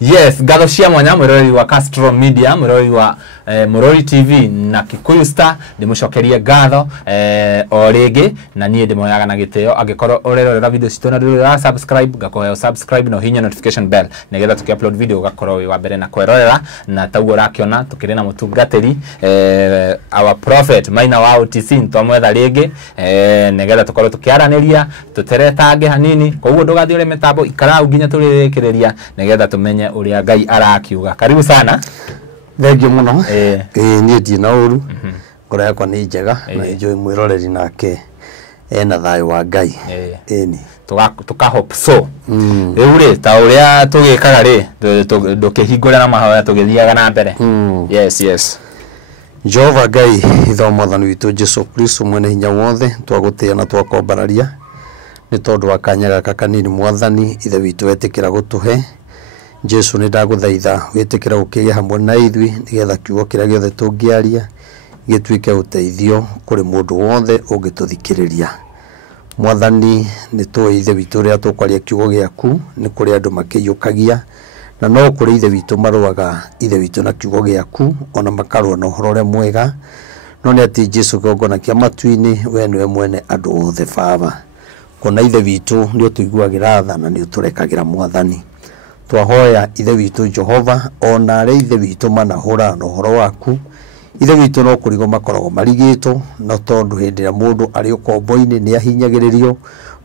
Yes, Gatho cia mwanya mwirori wa Castro Media, mwirori wa Murori TV na Kikuyu Star ndimucokerie ngatho o ringi na nie ndimoyaga na giteo angikorwo urerorera video citu na ndurira subscribe gakoheo subscribe no hinya notification bell nigetha tuki-upload video gakorwo wi wa mbere na kwerorera na taguo rakiona tukiri na mutungatiri our prophet Maina wa OTC ntwamwetha ringi nigetha tukorwo tukiaraniria tuteretange hanini koguo ndugathi ure metambo ikarau nginya turirikireria nigetha tumenye uria Ngai arakiuga. Karibu sana. Thank you muno. Nie ndi na uru. Ngoro yakwa ni njega na enjoy mwiroreri nake ena thayo wa Ngai. Eni. Tuka hope so. Uri ta uria tugikaga ri ndukihingura na mahoya tugithiaga na mbere. Yes. Jehova Ngai itho mwathani witu Jesu Kristo mwene hinya wothe twagutia na twakombararia ni tondu wa kanyaga kakanini mwathani ithe witu wetikira gutuhe Jesu ni ndaguthaitha witikira gukigia hamwe na ithwi nigetha kiugo kiria giothe tungiaria gituike uteithio kuri mundu wothe ungituthikiriria. Mwathani ni tu ithe witu ria tukwaria kiugo giaku ni kuri andu makiyukagia na no kuri ithe witu maruaga ithe witu na kiugo giaku ona makarwa na uhoro uria mwega no ni ati Jesu gogona kia matuini we niwe mwene andu othe Baba kona ithe witu ni utuiguagira tha na ni uturekagira Mwathani twahoya ithe witu Jehova ona ri ithe witu manahura no horo waku ithe witu no kurigo makorogo marigito no tondu hindi ya mundu ari ukombo-ini ni ahinyagiririo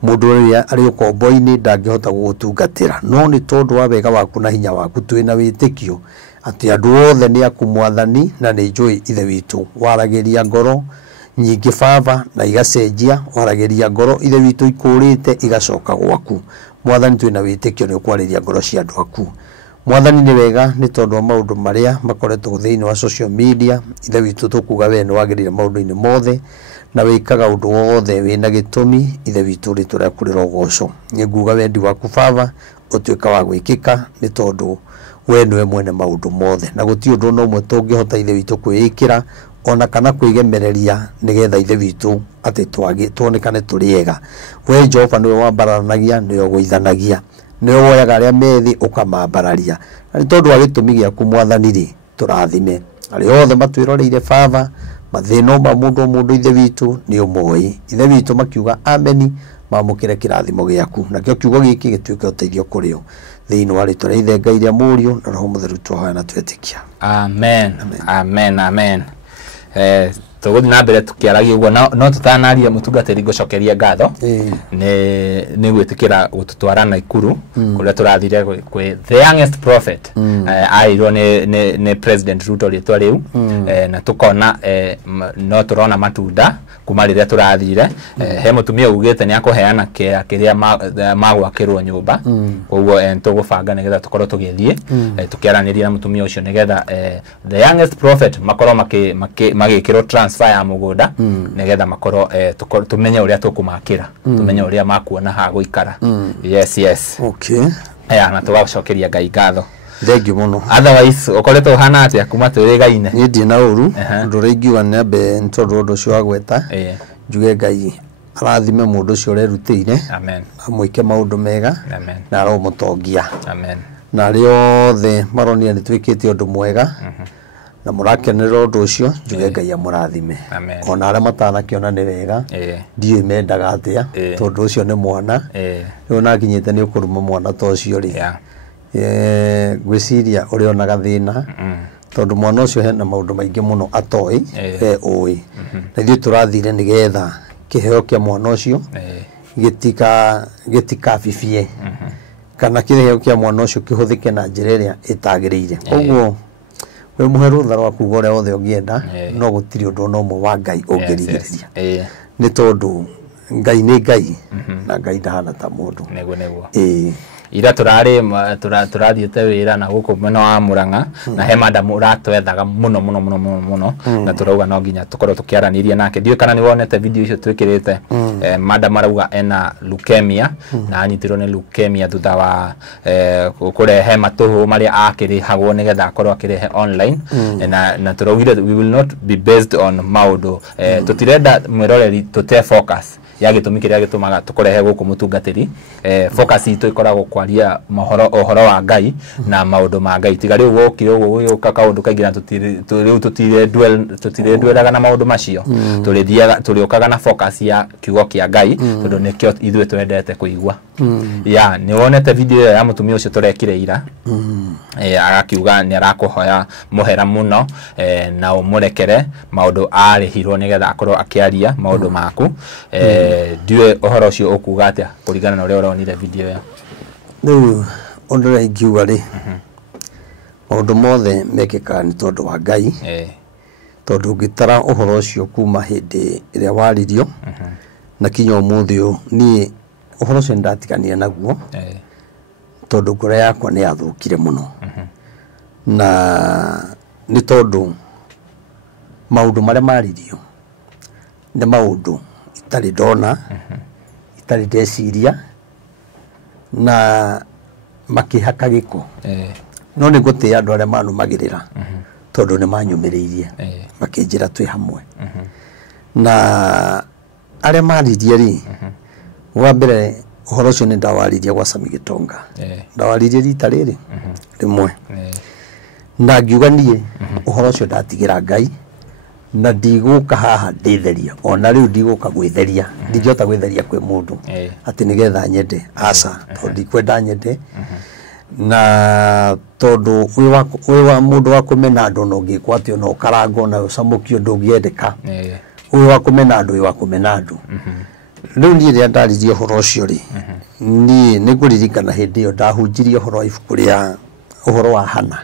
mundu ari ukombo-ini ndangihota gutungatira no ni tondu wa wega waku na hinya waku twina witikio ati andu othe ni aku Mwathani na ni njui ithe witu waragiria ngoro nyingi Baba na igacenjia waragiria ngoro ithe witu ikurite igacoka gwaku Mwathani twina witikio ni ukwariria ngoro cia andu aku Mwathani ni wega ni tondu wa maundu maria makoretwo thiini wa social media ithe witu tukuga we ni wagirire maundu-ini mothe na wikaga undu wothe wina gitumi ithe witu ri turakurira ugoco ni nguga wendi waku Baba utuika wa gwikika ni tondu we niwe mwene maundu mothe na guti undu no mwe tungihota ithe witu kwikira ona kana kwigemereria nigetha ithe witu ati tuonekane turiega we Jehova niwe wambaranagia niwe guithanagia niwe woyaga aria methi ukamambararia na ni tondu wa gitumi giaku Mwathani ri turathime ari othe matwiroreire Baba mathino ma mundu ithe witu ni umoi ithe witu makiuga ameni mamukire kirathimo giaku na kio kiugo giki gituike uteithio kurio thiini wa ritwa ria ithe Ngai ria Muriu na Roho Mutheru twahoya na twetikia. Amen. Tuguthi na mbere tukiaragia uguo no tutanaria mutungatiri gucokeria ngatho ni gwitikira gututwara na ikuru kuria turathire kwi the youngest prophet airwo ni president Ruto ritwa riu na tukona no turona matunda kuma riria turathire he mutumia ugite ni akuheana kiria magwakirwo nyumba koguo tugubanga nigetha tukorwo tugithie tukiaraniria na mutumia ucio nigetha the youngest prophet makorwo magikirwo transfer ya mugunda nigetha makorwo tumenye uria tukumakira tumenye uria makuona ha guikara. Yes. Okay. Na tugacokeria Ngai ngatho. Thank you muno. Otherwise ukoretwo hana atia kuma twirigaine ni ndi na uru ndurigiwa nembe ntondo ndo cio agweta njuge Ngai arathime mundu ucio rerutire amwike maundu mega na ro mutongia na riothe maronia ni twikite undu mwega na murakenera undu ucio njuge Ngai amurathime ona aria matanakiona ni wega ndiye mendaga atia tondu ucio ni mwana riu nakinyite ni ukuruma mwana to ucio ri gwiciria uri ona gathina tondu mwana ucio hena maundu maingi muno atoi oi na ithuĩ turathire nigetha kiheo kia mwana ucio gitika bibie kana kiheo kia mwana ucio kihuthike na njira iria itagiriire koguo we muheru tharo wa kuga uria wothe ungienda no gutiri undu no mo wa Ngai ungirigiriria ni tondu Ngai ni Ngai na Ngai ndahana ta mundu neguo ira turathiete wira na guku mwena wa Murang'a na he madam uratwethaga muno na turauga no nginya tukorwo tukiaraniria nake ndiwe kana ni wonete video icio twikirite madam arauga ena leukemia na anyitirwo ni leukemia thutha wa kurehe matuhu maria akirihagwo nigetha akorwo akirihe online na turaugire we will not be based on maundu tutirenda mwiroreri tute focus ya gitumi kiria gitumaga tukorehe guku mutungatiri focus itu ikoragwo kwaria ohoro wa Ngai na maundu ma Ngai tiga riu woki uguo kaundu kaingira tutire duelaga na maundu macio turiokaga na focus ya kiugo kia Ngai tondu nikio ithuĩ twendete kuigua ya ni wonete video ya mutumia ucio turekire ira agakiuga ni arakuhoya muhera muno na umurekere maundu arihirwo nigetha akorwo akiaria maundu maku ndiwe ohoro ucio ukuga atia kuringana na uria uronire video ya riu ondora ingiuga ri maundu mothe mekika ni tondu wa Ngai tondu ngitara ohoro ucio kuma hindi iria waririo na kinya umuthi uyu ni ohoro ucio ndatigania naguo tondu ngoro yakwa ni yathukire muno na ni tondu maundu maria maririo ni maundu itari ndona itari ndeciria na makihaka giko no ni gutia andu aria manumagirira tondu ni manyumiriirie makinjira twi hamwe na aria maririe ri wa mbere ohoro ucio ni ndawaririe gwa Sami Gitonga ndawaririe rita riri rimwe na ngiuga nie ohoro ucio ndatigira Ngai na ndiguka haha nditheria ona riu ndiguka gwitheria ndingihota gwitheria kwi mundu ati nigetha nyende aca tondu ndikwenda nyende na tondu wi wa mundu wa kumena andu no ngikwa ati no karango na ucamukio ndungiendeka wi wa kumena andu wi wa kumena andu riu ni ria ndaririe ohoro ucio ri ni nguririkana hindi iyo ndahunjirie ohoro wa ibuku ria ohoro wa Hana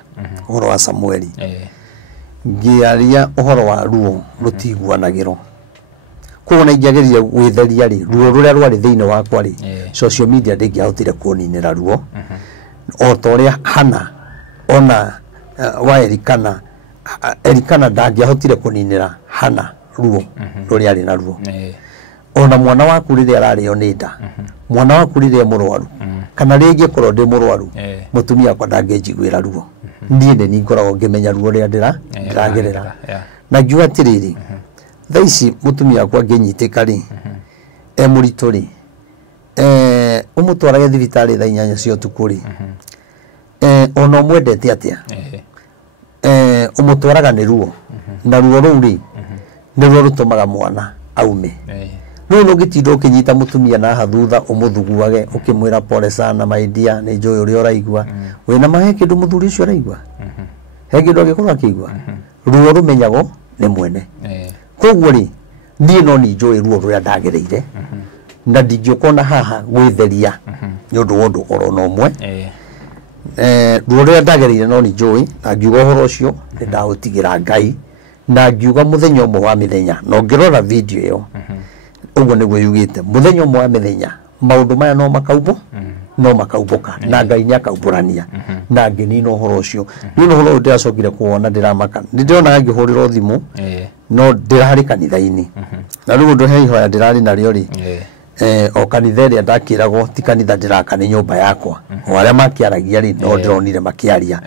ohoro wa Samueli ngiaria ohoro wa ruo rutiguanagiro kuona ingiageria gwitheria ri ruo ruria rwari thiine wakwa ri social media ndingiahotire kuninira ruo o toria Hana ona wa Elikana ndangiahotire kuninira Hana ruo ruria ari na ruo ona mwana waku riria arario ni nda mwana waku riria murwaru kana ringi korwo ndi murwaru mutumia kwa ndangejiguira ruo ndie ni ngoragwo ngimenya ruo ria ndiragerera na ngiuga atiriri thaici mutumia kwa nginyitika ri murito ri umutwarage thibitari thaa 8 cia utuku ri ona mwendete atia umutwaraga ni ruo na ruo ruu ri ni ruo rutumaga mwana aume no no gitindo kinyita mutumia na hathutha umuthuguage ukimwira pole sana my dear ni njoy uri uraigua wina mahe kindu muthuri ucio araigua he kindu agikorwo akigua ruo rumenyago ni mwene koguo ri nie no ni njoy ruo ruria ndagereire na ndingiukona haha gwitheria ni undu wondu oro no mwe ruo ruria ndagereire no ni njoy na ngiuga uhoro ucio ni ndautigira Ngai na ngiuga muthenya umwe wa mithenya no ngirora video iyo uguo niguo yugite muthenya umwe wa mithenya maundu maya no makaubo no makauboka na Ngai ni akaumburania na ngini no horo ucio ni no horo ndiracokire kuona ndiramaka ndirona ngihurira thimu no ndirari kanitha-ini na riu ndu he ihoya ndirari nario ri o kanitha ria ndakiragwo ti kanitha ndiraka ni nyumba yakwa o aria makiaragia ri no ndironire makiaria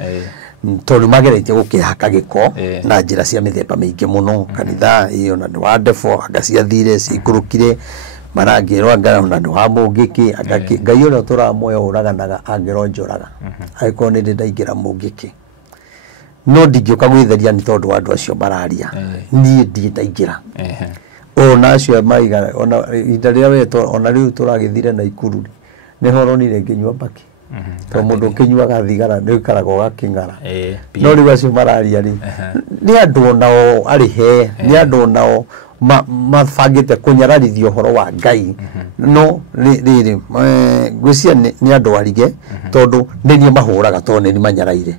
tondu mageretie gukihaka giko na njira cia mithemba mingi muno kanitha iyo na wa defo agacia thire cikurukire marangirwa ngana na wa mungiki agaki Ngai uria turamoyo uraganaga angironjoraga aiko ni ndaingira mungiki no ndingiuka gwitheria ni tondu wa andu acio bararia nie ndi ndaingira ona acio maiga ona indaria weto ona riu turagithire na ikuru ni horo ni nginywa baki to mundu kinyuaga thigara ndikarago gakingara no riu acio mararia ri ni andu nao ari he ni andu nao mafangite kunyararithio horo wa Ngai no riri gwisia ni andu arige tondu ni mahuraga tondu ni manyaraire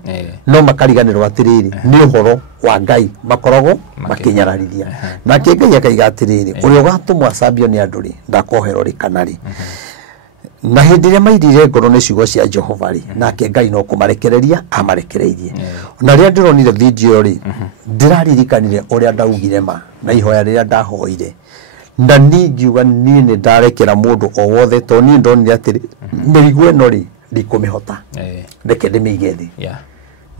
no makariganirwo atiriri ni horo wa Ngai makorogo makinyararithia na Ngai akaiga atiriri uri ugatumwa cambio ni andu ri ndakohero ri kanari na hindi ria mairire ngoro ni ciugo cia Jehova ri nake Ngai no kumarekereria amarekereirie na ria ndironire video ri ndiraririkanire uria ndaugire ma na ihoya riria ndahoire na ni ngiuga ni ndarekera mundu o wothe to ni ndonire atiri mirigo ino ri ndikumihota reke ndimige thi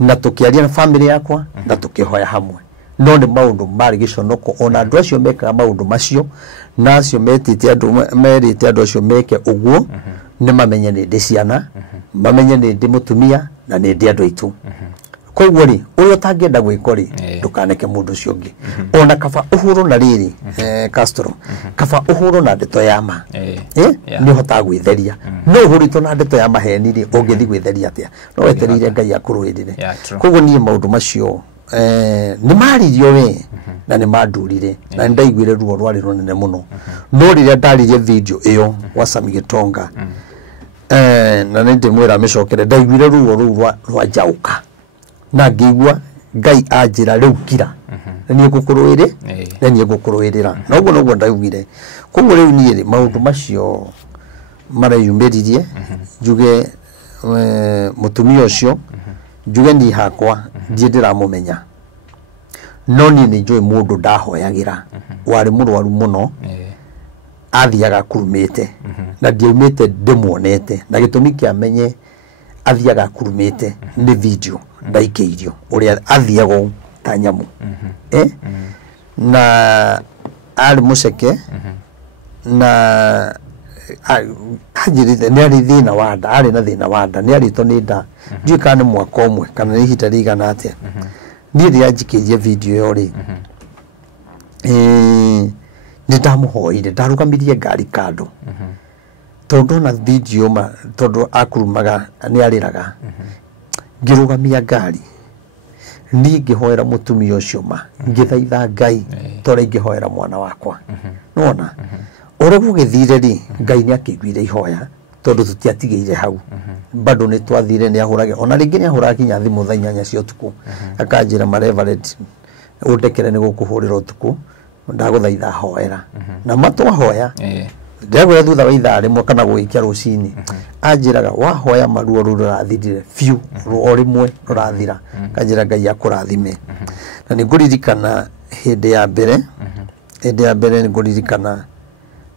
na tukiaria na family yakwa na tukihoya hamwe no nĩ maũndũ marĩ gĩconoko ona andũ acio mekaga maũndũ macio na acio merĩte andũ acio meke ũguo nĩ mamenye nĩ ndĩ ciana mamenye nĩ ndĩ mũtumia na nĩ ndĩ andũ aitũ koguo rĩ ũrĩa ũtangĩenda gwĩko rĩ ndũkaneke mũndũ ũcio ũngĩ ona kaba ũhũrwo na rĩrĩ Castro kaba ũhũrwo na ndeto ya ma nĩ ũhotaga gwĩtheria no ũhũrĩtwo na ndeto ya maheni rĩ ũngĩthiĩ gwĩtheria atĩa no wetereire Ngai akũrũĩrĩre koguo niĩ maũndũ macio nĩ maririo we na nĩ mandurire na ndaiguire ruo rwarĩ rũnene mũno no rĩrĩa ndaririe video ĩyo wa Sami Gitonga na nĩ ndĩmwĩra mĩcokere ndaiguire ruo rũu rwa njaũka na ngĩigua Ngai anjĩra rĩu kira na niĩ ngũkũrũĩrĩ na niĩ ngũkũrũĩrĩra na ũguo noguo ndaugire koguo rĩu niĩ maũndũ macio mareyumĩririe njuge mũtumia ũcio njuge niĩ hakwa ndiĩ ndĩramũmenya no niĩ nĩ njũĩ mũndũ ndahoyagĩra warĩ mũrwaru mũno athiaga kurumĩte na ndiaumĩte ndĩmuonete na gĩtũmi kĩamenye athiaga kurumĩte nĩ video ndaikĩirio ũrĩa athiaga ta nyamũ na arĩ mũceke na anjĩrĩte nĩ arĩ thĩna wa nda arĩ na thĩna wa nda nĩ arĩtwo nĩ nda ndiũĩ kana nĩ mwaka ũmwe kana nĩ ihinda rĩigana atĩa niĩ rĩrĩa njikĩirie video ĩyo rĩ nĩ ndamũhoire ndarũgamirie ngari kando tondũ na video ma tondũ akurumaga nĩ arĩraga ngĩrũgamia ngari niĩ ngĩhoera mũtumia ũcio ma ngĩthaitha Ngai tondũ ingĩhoera mwana wakwa nona ũrĩa gũgĩthire rĩ Ngai nĩ akĩiguire ihoya tondũ tũtiatigĩire hau bado nĩ twathire nĩ ahũrage ona rĩngĩ nĩ ahũraga kinya thimũ thaa 8 cia ũtukũ akanjĩra Mareverend ũndekere nĩ gũkũhũrĩra ũtukũ ndagũthaitha hoera na matwahoya ndagwĩra thutha wa ithaa rĩmwe kana gũikia rũcinĩ anjĩraga wahoya maruo rũu rũrathirire biũ o rĩmwe rũrathira kanjĩra Ngai akũrathime na nĩ ngũririkana hĩndĩ ya mbere nĩ ngũririkana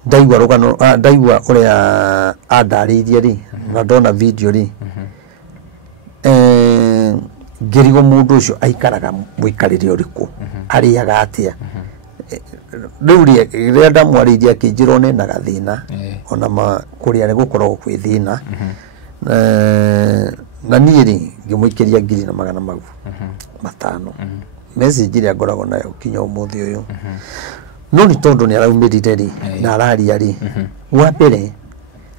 ndaigua rũgano ndaigua ũrĩa andarĩirie rĩ na ndona video rĩ ngĩrigwo mũndũ ũcio aikaraga mũikarĩre ũrĩkũ arĩaga atĩa rĩu rĩrĩa ndamwarĩirie akĩnjĩra one na gathĩna ona kũrĩa nĩ gũkoragwo kwĩ thĩna na niĩ rĩ ngĩmũikĩria 2,500 matano message ĩrĩa ngoragwo nayo kinya ũmũthĩ ũyũ no nĩ tondũ nĩ araumĩrire rĩ na araria rĩ wa mbere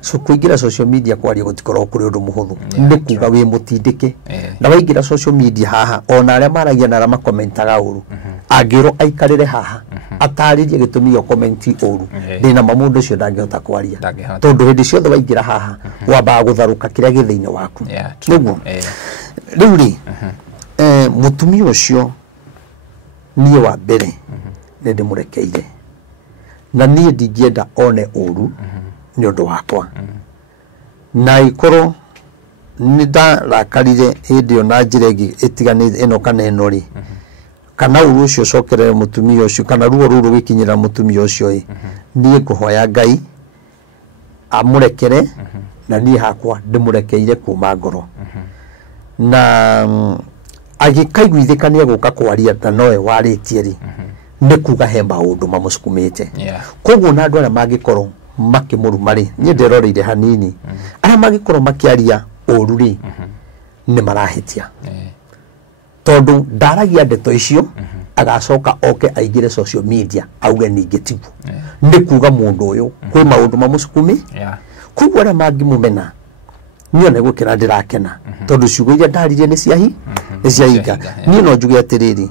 so kũingĩra social media kwaria gũtikorwo kũrĩ ũndũ mũhũthũ nĩ kuga wĩ mũtindĩke na waingĩra social media haha ona arĩa maragia na arĩa makomentaga ũru angĩrwo aikarĩre haha atarĩrie gĩtũmi gĩa komenti ũru ndĩna mũndũ ũcio ndangĩhota kwaria tondũ hĩndĩ ciothe waingĩra haha wambaga gũtharũka kĩrĩa gĩ thĩinĩ waku nĩguo rĩu rĩ mũtumia ũcio niĩ wa mbere nĩ ndĩmũrekeire na niĩ ndingĩenda one ũru nĩ ũndũ wakwa na ikorwo nĩ ndarakarire hĩndĩ ĩyo na njĩra ĩngĩ ĩtiganĩte ĩno kana ĩno rĩ kana ũru ũcio ũcokerere mũtumia ũcio kana ruo rũu rũgĩkinyĩra mũtumia ũcio ĩ niĩ kũhoya Ngai amũrekere na niĩ hakwa ndĩmũrekeire kuma ngoro na agĩkaiguithĩka nĩ egũka kwaria ta nowe warĩtie rĩ nĩ kuga he maũndũ mamũcukumĩte koguo na andũ arĩa mangĩkorwo makĩmũruma rĩ niĩ ndĩroreire hanini arĩa mangĩkorwo makĩaria ũru rĩ nĩ marahĩtia tondũ ndaragia ndeto icio agacoka oke aingĩre social media auge ningĩ tiguo nĩ kuga mũndũ ũyũ kwĩ maũndũ mamũcukumi koguo arĩa mangĩmũmena niĩ ona gũkĩra ndĩrakena tondũ ciugo iria ndaririe nĩ ciahinga niĩ no njuge atĩrĩrĩ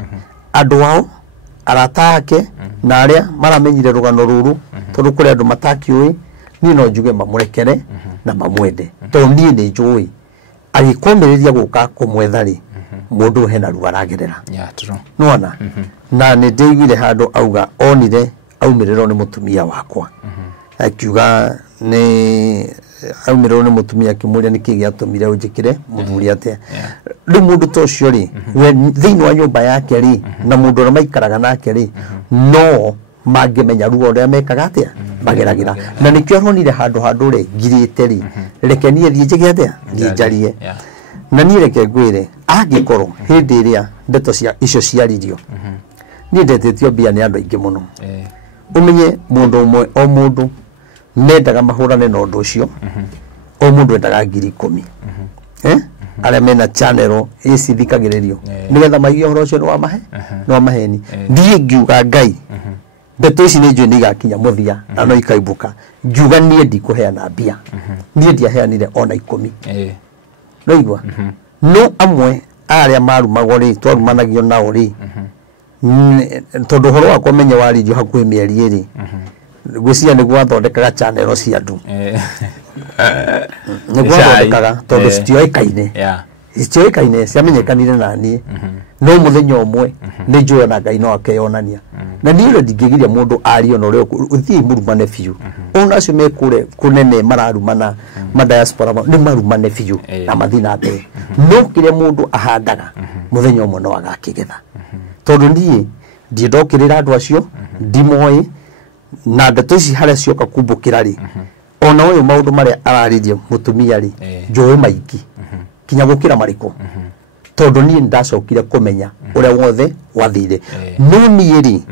andũ ao arata ake na arĩa maramenyire rũgano rũrũ tondũ kũrĩ andũ matakĩũĩ niĩ no njuge mamũrekere na mamwende tondũ niĩ nĩ njũĩ agĩkũmĩrĩria gũka kũmwetha rĩ mũndũ hena ruo aragerera nona na nĩ ndĩiguire handũ auga onire aumĩrĩrwo nĩ mũtumia wakwa akiuga nĩ aumĩrĩrwo nĩ mũtumia akĩmũria nĩkĩ gĩatũmire ũnjĩkĩre mũthuri atĩa rĩu mũndũ ta ũcio rĩ we thĩinĩ wa nyũmba yake rĩ na mũndũ ũrĩa maikaraga nake rĩ no mangĩmenya ruo ũrĩa mekaga atĩa mageragĩra na nĩkĩo aronire handũ rĩ ngirĩte rĩ reke niĩ thiĩ njĩge atĩa thiĩ njarie na niĩ reke ngwĩre angĩkorwo hĩndĩ ĩrĩa ndeto icio ciaririo ni ndetetio mbia ni andu aingi muno umenye mundu umwe o mundu mendaga mahurane na undu ucio o mundu endaga 10,000 aria mena channel isi thikagiririo nigetha maigio horo ucio no mahe no maheni ndie ngiuga ngai ndeto ici ni njui ni igakinya muthia na no ikaibuka ngiuga nie ndikuheana mbia nie ndiaheanire ona 10 no igwa no amwe aria marumagwo ri twarumanagio nao ri tondu horo wakwa menye waririo hakuhi mieri iri gwiciria niguo athondekaga channel cia andu niguo athondekaga tondu citioikaine citioikaine ciamenyekanire nani no muthenya umwe ni njui ona Ngai no akeyonania na ni ule ndingigiria mundu ario no rio uthii murumane fiu ona acio mekure kunene mararumana madiaspora ni marumane fiu na mathina ate no kire mundu ahandaga muthenya umwe no agakigetha tondu nie ndiendokirira andu acio ndimoi na ndeto ici haria cioka kumbukira ri ona uyu maundu maria araririe mutumia ri njui maingi kinya gukira mariko tondu nie ndacokire kumenya uria wothe wathire no nie ri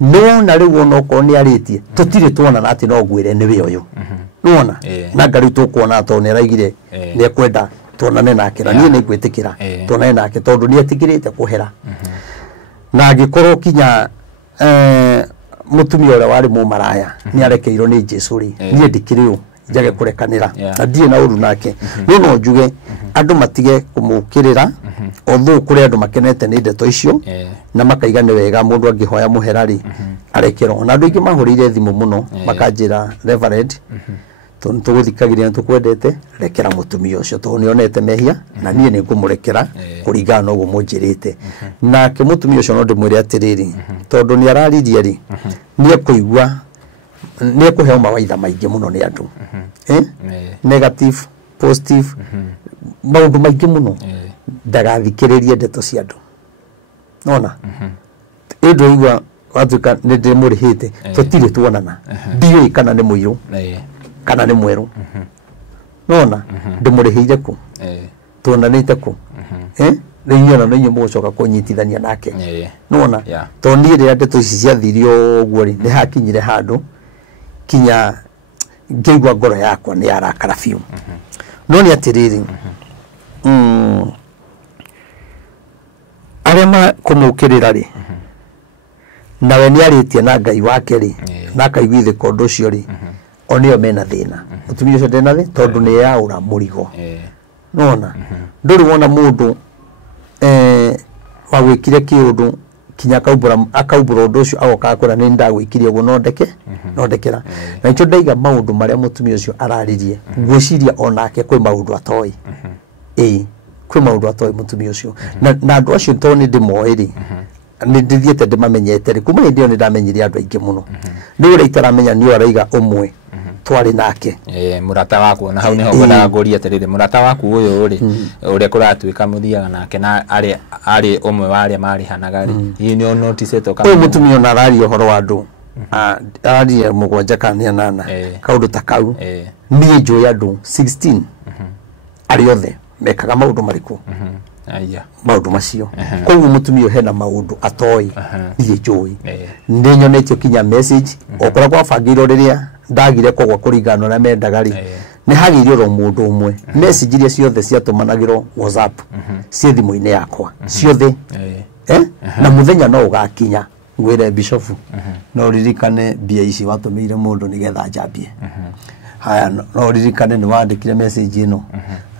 no na riu ono ko ni aritie tutire tuona ati no gwire ni we uyu nuona na ngari tukuona to ni raigire ni ekwenda tuonane nake na nie ni ngwitikira tuonane nake tondu ni atigirite kuhera na gikorwo kinya mutumia uria wari mu maraya ni arekeirwo ni Jesu ri nie ndikiriu njage kurekanira na ndie na uru nake no njuge andu matige kumukirira othu kuri andu makenete ni ndeto icio na makaiga ni wega mundu angihoya muherari arekero na andu ingi mahurire thimu muno makanjira Reverend tuguthikagiria tukwendete rekera mutumia ucio to nionete mehia na nie ni ngumurekera kuringana no gumunjirite nake mutumia ucio no ndimwire atiriri tondu ni araririe ri nie kuigua nie kuheo mawaitha maingi muno ni andu negative positive maundu maingi muno ndagathikiririe ndeto cia andu nona endo igwa watuka ni ndimurihite tutire tuonana ndiyo kana ni muiru kana ni mweru nona ndimurihire ku tuonanite ku ninyona ninyo mucoka kunyitithania nake nona to nie ria ndeto ici ciathirio guo ri ni hakinyire handu kinya ngeigwa ngoro yakwa ni arakara fiu no ni atiriri arema kumukirira ri nawe ni aritie na Ngai wake ri na kaiguithe kondu ucio ri onio mena thina mutumia ucio ndena ri tondu ni yaura murigo nona nduri wona mundu wa gwikire kiundu kinya akaubura undu ucio agoka akora ni ndagwikirie guo nondekera na icho ndaiga maundu maria mutumia ucio araririe gwiciria onake kwi maundu atoi kwi maundu atoi mutumia ucio na andu acio to ni ndimoiri ni ndithiete ndimamenyete ri kuma ndio ni ndamenyire andu aingi muno ni uri itaramenya ni araiga umwe twari nake murata waku na hau niho ngona ngori atiriri murata waku uyu uri uria kuratwika muthiaga nake na ari umwe wa aria mari hanaga ri ni o notice to kama mutumia na rari horo wa andu ari mugwanja kana nana kaundu ta kau ni njui andu 16 ari othe mekaga maundu mariku maundu macio koguo mutumia hena maundu atoi ni njui ndi nyonetio kinya message okora kwa fagiro riria ndagire kogwa kuringana na mendaga ri ni hagire ro mundu umwe message iria ciothe ciatumanagirwo WhatsApp cie thimu-ini yakwa ciothe na muthenya no ugakinya ngwire bishop no ririkane bia ici watumire mundu nigetha njambie haya no ririkane ni wandikire message ino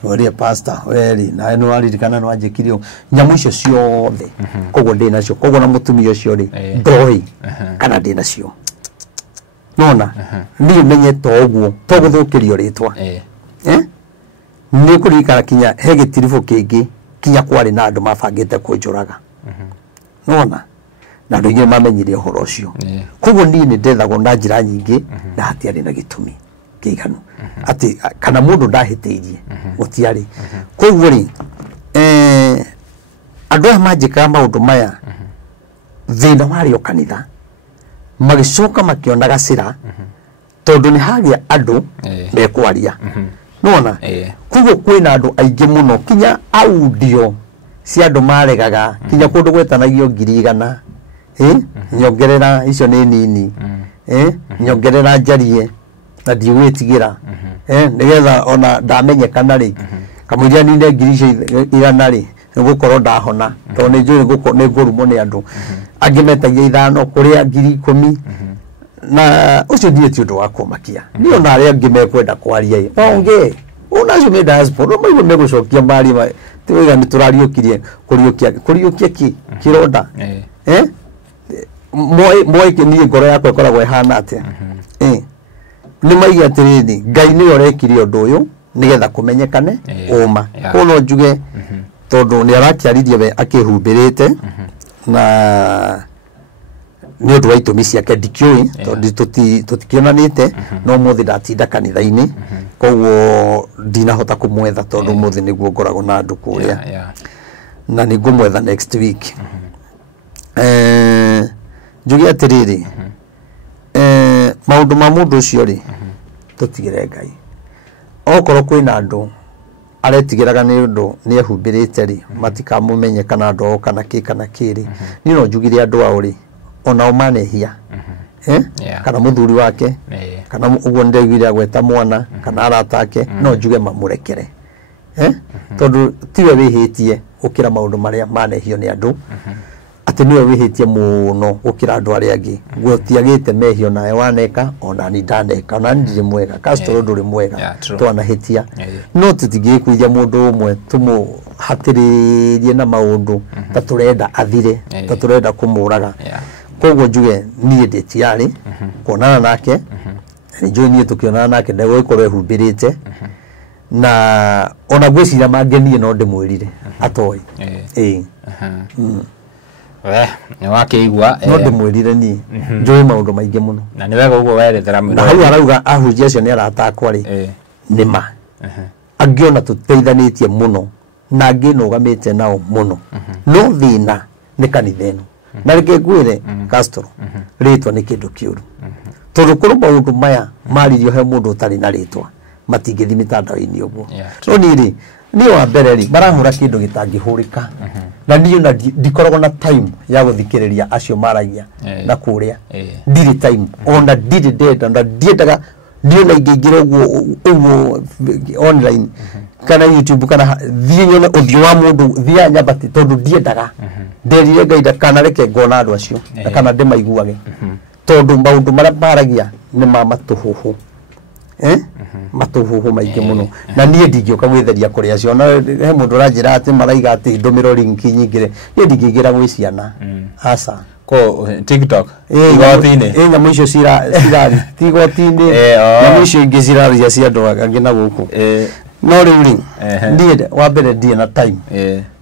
oria pastor weri na no waririkana no anjikirio nyamu icio ciothe kogwo ndi nacio kogwo na mutumia ucio ri ndoi kana ndi nacio nona ni menye toguo toguthukirio ritwa ni kurikara kinya hegitirifu kingi kinya kwari na andu mabangite kunjuraga nona na ndu ingi mamenyire horo ucio kogwo ni ndethagwo na njira nyingi na hatiari na gitumi kiiganu ati kana mundu ndahitiirie gutiari kogwo ri andu majika maundu maya thina wario kanitha magicoka makionaga cira tondu ni hagia andu mekwaria nona kugwo kwina andu aingi muno kinya audio cia andu maregaga kinya kundu gwetanagio 100 nyongerera icio nĩ nini nyongerera njarie na ndigwĩtigĩra nigetha ona ndamenyekana rĩ kamũiria ninde ngiri icio 100 rĩ nĩgũkorwo ndahona tondũ nĩ njũĩ nĩ ngũrumwo nĩ andũ angĩ metagia 5 kũrĩa ngiri 10 na ucio ndiye ti ũndũ wa kũmakia niĩ ona arĩa angĩ mekwenda kwaria onge unacio nĩ diaspora maigua megũcokia mari tiwega nĩ tũrariũkirie kũriũkia kĩronda moe niĩ ngoro yakwa ĩkoragwo ĩhana atĩa nĩ maigi atĩrĩrĩ Ngai nĩ ũrekire ũndũ ũyũ nĩgetha kũmenyekane ũma kono njuge tondũ nĩ arakiarithia we akĩhumbĩrĩte na nĩ ũndũ wa itũmi ciake ndikĩũĩ tondũ tũtikĩonanĩte no mũthĩ ndatinda kanitha-inĩ koguo ndinahota kũmwetha tondũ mũthĩ nĩguo ngoragwo na andũ kũrĩa na nĩ ngũmwetha next week njuge atĩrĩrĩ maũndũ ma mũndũ ũcio rĩ tũtigĩre Ngai okorwo kwĩna andũ aretigĩraga nĩ ũndũ nĩ ehumbĩrĩte rĩ matikamũmenye kana andũ ao kana kĩrĩ niĩ no njugire andũ ao rĩ onao manehia kana mũthuri wake kana ũguo nĩndaiguire agweta mwana kana arata ake no njuge mamũrekere tondũ tiwe wĩhĩtie gũkĩra maũndũ marĩa manehio nĩ andũ atĩ niwe wĩhĩtie mũno gũkĩra andũ arĩa angĩ gũtiagĩte mehio nawe waneka ona ni ndaneka ona ndirĩ mwega Castro ndũrĩ mwega twanahĩtia no tũtingĩkũithia mũndũ ũmwe tũmũhatĩrĩrie na maũndũ ta tũrenda athire ta tũrenda kũmũraga koguo njuge niĩ ndĩtiarĩ kuonana nake njũĩ niĩ tũkĩonana nake ndegũgĩkorwo ehumbĩrĩte na ona gwĩciria mangenie no ndĩmwĩrire atoĩ nĩ wakĩigua no ndĩmwĩrire niĩ njũĩ maũndũ maingĩ mũno na nĩ wega ũguo werethera mũno na hau arauga ahunjia acio nĩ arata akwa rĩ nĩma angĩ ona tũteithanĩtie mũno na angĩ nũgamĩte nao mũno no thĩna nĩ kanitha ĩno na reke ngwĩre Castro rĩtwa nĩ kĩndũ kĩũru tondũ kũrĩ maũndũ maya maririo he mũndũ ũtarĩ na rĩtwa matingĩthi mĩtandao-inĩ ũguo no niĩ niĩ wa mbere rĩ marahũra kĩndũ gĩtangĩhũrĩka na niĩ na ndikoragwo na time ya gũthikĩrĩria acio maragia na kũrĩa ndirĩ time ona ndirĩ ndenda na ndiendaga ndiona ingĩingĩra ũguo online kana YouTube kana thiĩ nyone ũthiũ wa mũndũ thia nyambati tondũ ndiendaga nderire Ngai ndakanareke ngona andũ acio kana ndĩmaiguage tondũ maũndũ marĩa maragia nĩ ma matũhũhũ matũhũhũ maingĩ mũno na niĩ ndingĩũka gwĩtheria kũrĩ acio na he mũndũ ũranjĩra atĩ maraiga atĩ ndũmĩrwo link nyingĩre niĩ ndingĩingĩra gwĩ ciana aca ko TikTok igoti-inĩ nyamũ icio cirari tigoti-inĩ nyamũ icio ingĩ ciraria cia andũ angĩ na gũkũ no rĩu rĩ niĩ wa mbere ndiĩ na time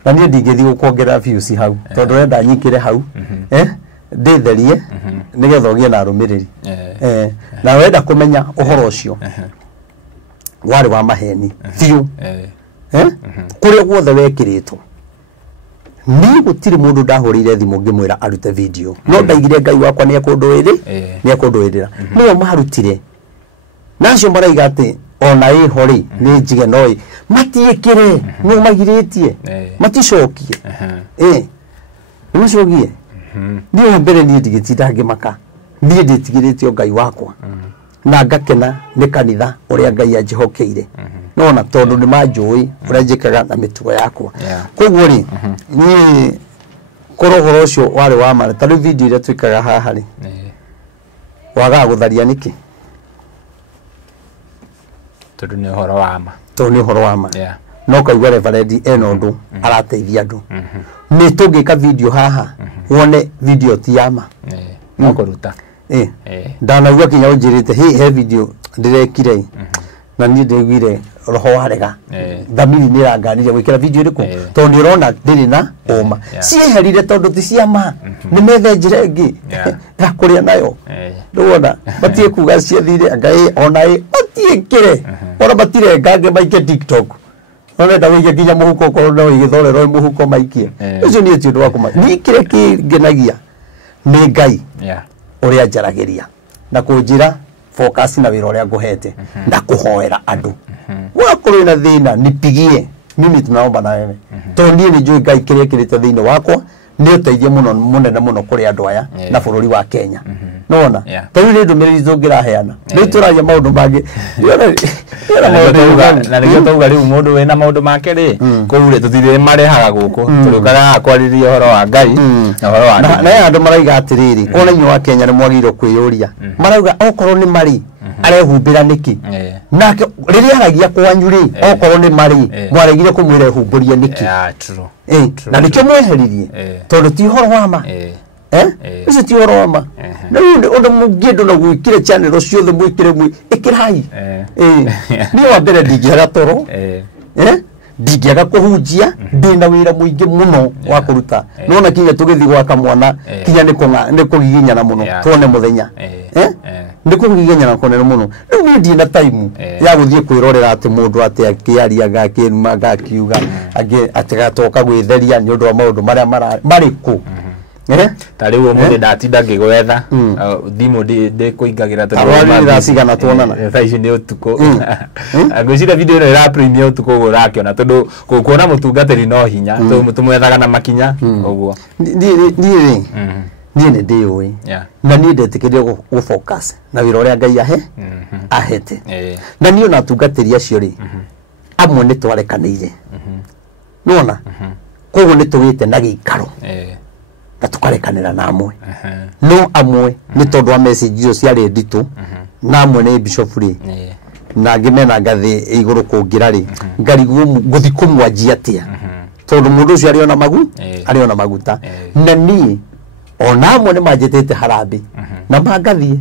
na niĩ ndingĩthiĩ gũkuongerera views hau tondũ renda nyikĩre hau ndĩtherie nĩgetha ũgĩe na arũmĩrĩri na wenda kũmenya ũhoro ũcio warĩ wa maheni biũ kũrĩa guothe wekĩrĩtwo niĩ gũtirĩ mũndũ ndahũrĩire thimũ ngĩmwĩra arute video no ndaigire Ngai wakwa nĩ ekũndũĩrĩra nĩo marutire na acio maraiga atĩ ona ĩho rĩ nĩ njige noĩ matiĩkĩre nĩ magirĩtie maticokie nĩmacokie niĩ wa mbere niĩ ndigĩtinda ngĩmaka niĩ ndĩtigĩrĩte Ngai wakwa na ngakena nĩ kanitha ũrĩa Ngai anjĩhokeire no na tondũ nĩ manjũĩ ũrĩa njĩkaga na mĩtugo yakwa koguo rĩ niĩ korogoro ũcio warĩ wa mara ta rĩu video iria twĩkaga haha rĩ wagaga gũtharia nĩkĩ tondũ nĩ ũhoro wa ma no kaigua Reverend ena ũndũ arateithia andũ nĩ tũngĩka video haha wone video ti ya ma no kũruta ndanaigua kinya ũnjĩrĩte he video ndĩrekire na niĩ ndĩguire roho warega thamiri nĩ ĩranganirie gwĩkĩra video ĩrĩkũ tondũ nĩ ũrona ndĩrĩ na ũma cieherire tondũ ti cia ma nĩ methenjire ĩngĩ ya kũrĩa nayo ndũwona batiĩ kuga ciathire Ngai ona batiĩkĩre ona batirengange maike TikTok nonenda wĩige nginya mũhuko korwo no igĩthorerwo mũhuko maikie ũcio niĩ ti ũndũ wa kũma niĩ kĩrĩa kĩngenagia nĩ Ngai ũrĩa njaragĩria na kũnjĩra focus na wĩra ũrĩa ngũhete na kũhoera andũ wakorwo na thĩna nipigie mimi tunaomba na wewe tondũ niĩ nĩ njũĩ Ngai kĩrĩa kĩrĩte thĩinĩ wakwa nĩ ũteithio mũnene mũno kũrĩ andũ aya na bũrũri wa Kenya nona tondũ nĩ ndũmĩrĩri tũngĩraheana nĩ tũraria maũndũ mangĩ na nĩguo tauga rĩu mũndũ wĩna maũndũ make rĩ kũu rĩ tũtirĩ marehaga gũkũ tũrĩũkaga kwarĩrĩria ũhoro wa Ngai na ũhoro wa na andũ maraiga atĩrĩrĩ ona inyuĩ wa Kenya nĩ mwagĩrĩirwo kwĩyũria marauga okorwo nĩ marĩ arehumbĩra nĩkĩ nake rĩrĩa aragia kwanyu rĩ okorwo nĩ marĩ mwaregire kũmwĩra ehumbũrie nĩkĩ na nĩkĩo mweheririe tondũ ti ũhoro wa ma ũcio ti ũhoro wa ma rĩu ũndũ mũngĩenda na gwĩkĩre channel ciothe mwĩkĩre ĩkĩrai niĩ wa mbere ndingĩaga toro ndingĩaga kũhunjia ndĩna wĩra mũingĩ mũno wa kũruta nona kinya tũgĩthiĩ gwaka mwana kinya nĩ kũgiginyana mũno tuone mũthenya nĩ kũgiginyana kũnene mũno rĩu niĩ ndirĩ na time ya gũthiĩ kwĩrorera atĩ mũndũ atĩ akĩariaga akĩrumaga akiuga atĩgatoka gwĩtheria nĩ ũndũ wa maũndũ marĩa marĩkũ ta rĩu ũmũthĩ ndatinda ngĩgwetha thimũ ndĩkũingagĩra tondũ cigana tuonana thaa ici nĩ ũtukũ ngwĩciria video ĩno ĩra-premium ũtukũ ũguo ũrakĩona tondũ kuona mũtungatĩri no hinya tũmwethaga na makinya ũguo niĩ nĩ ndĩũĩ na niĩ ndetĩkĩrire gũ-focus na wĩra ũrĩa Ngai ahete na niĩ ona atungatĩri acio rĩ amwe nĩ twarekanĩire nona koguo nĩ tũgĩte na gĩikaro na tukarekanĩra na amwe no amwe nĩ tondũ wa message icio ciarĩ nditũ na amwe nĩ bishop rĩ na ngĩmena ngathĩ igũrũ kũngĩra rĩ ngarigwo gũthi kũmwanjia atĩa tondũ mũndũ ũcio arĩ ona maguta na niĩ ona amwe nĩ manjĩtĩte harambĩ na mangathiĩ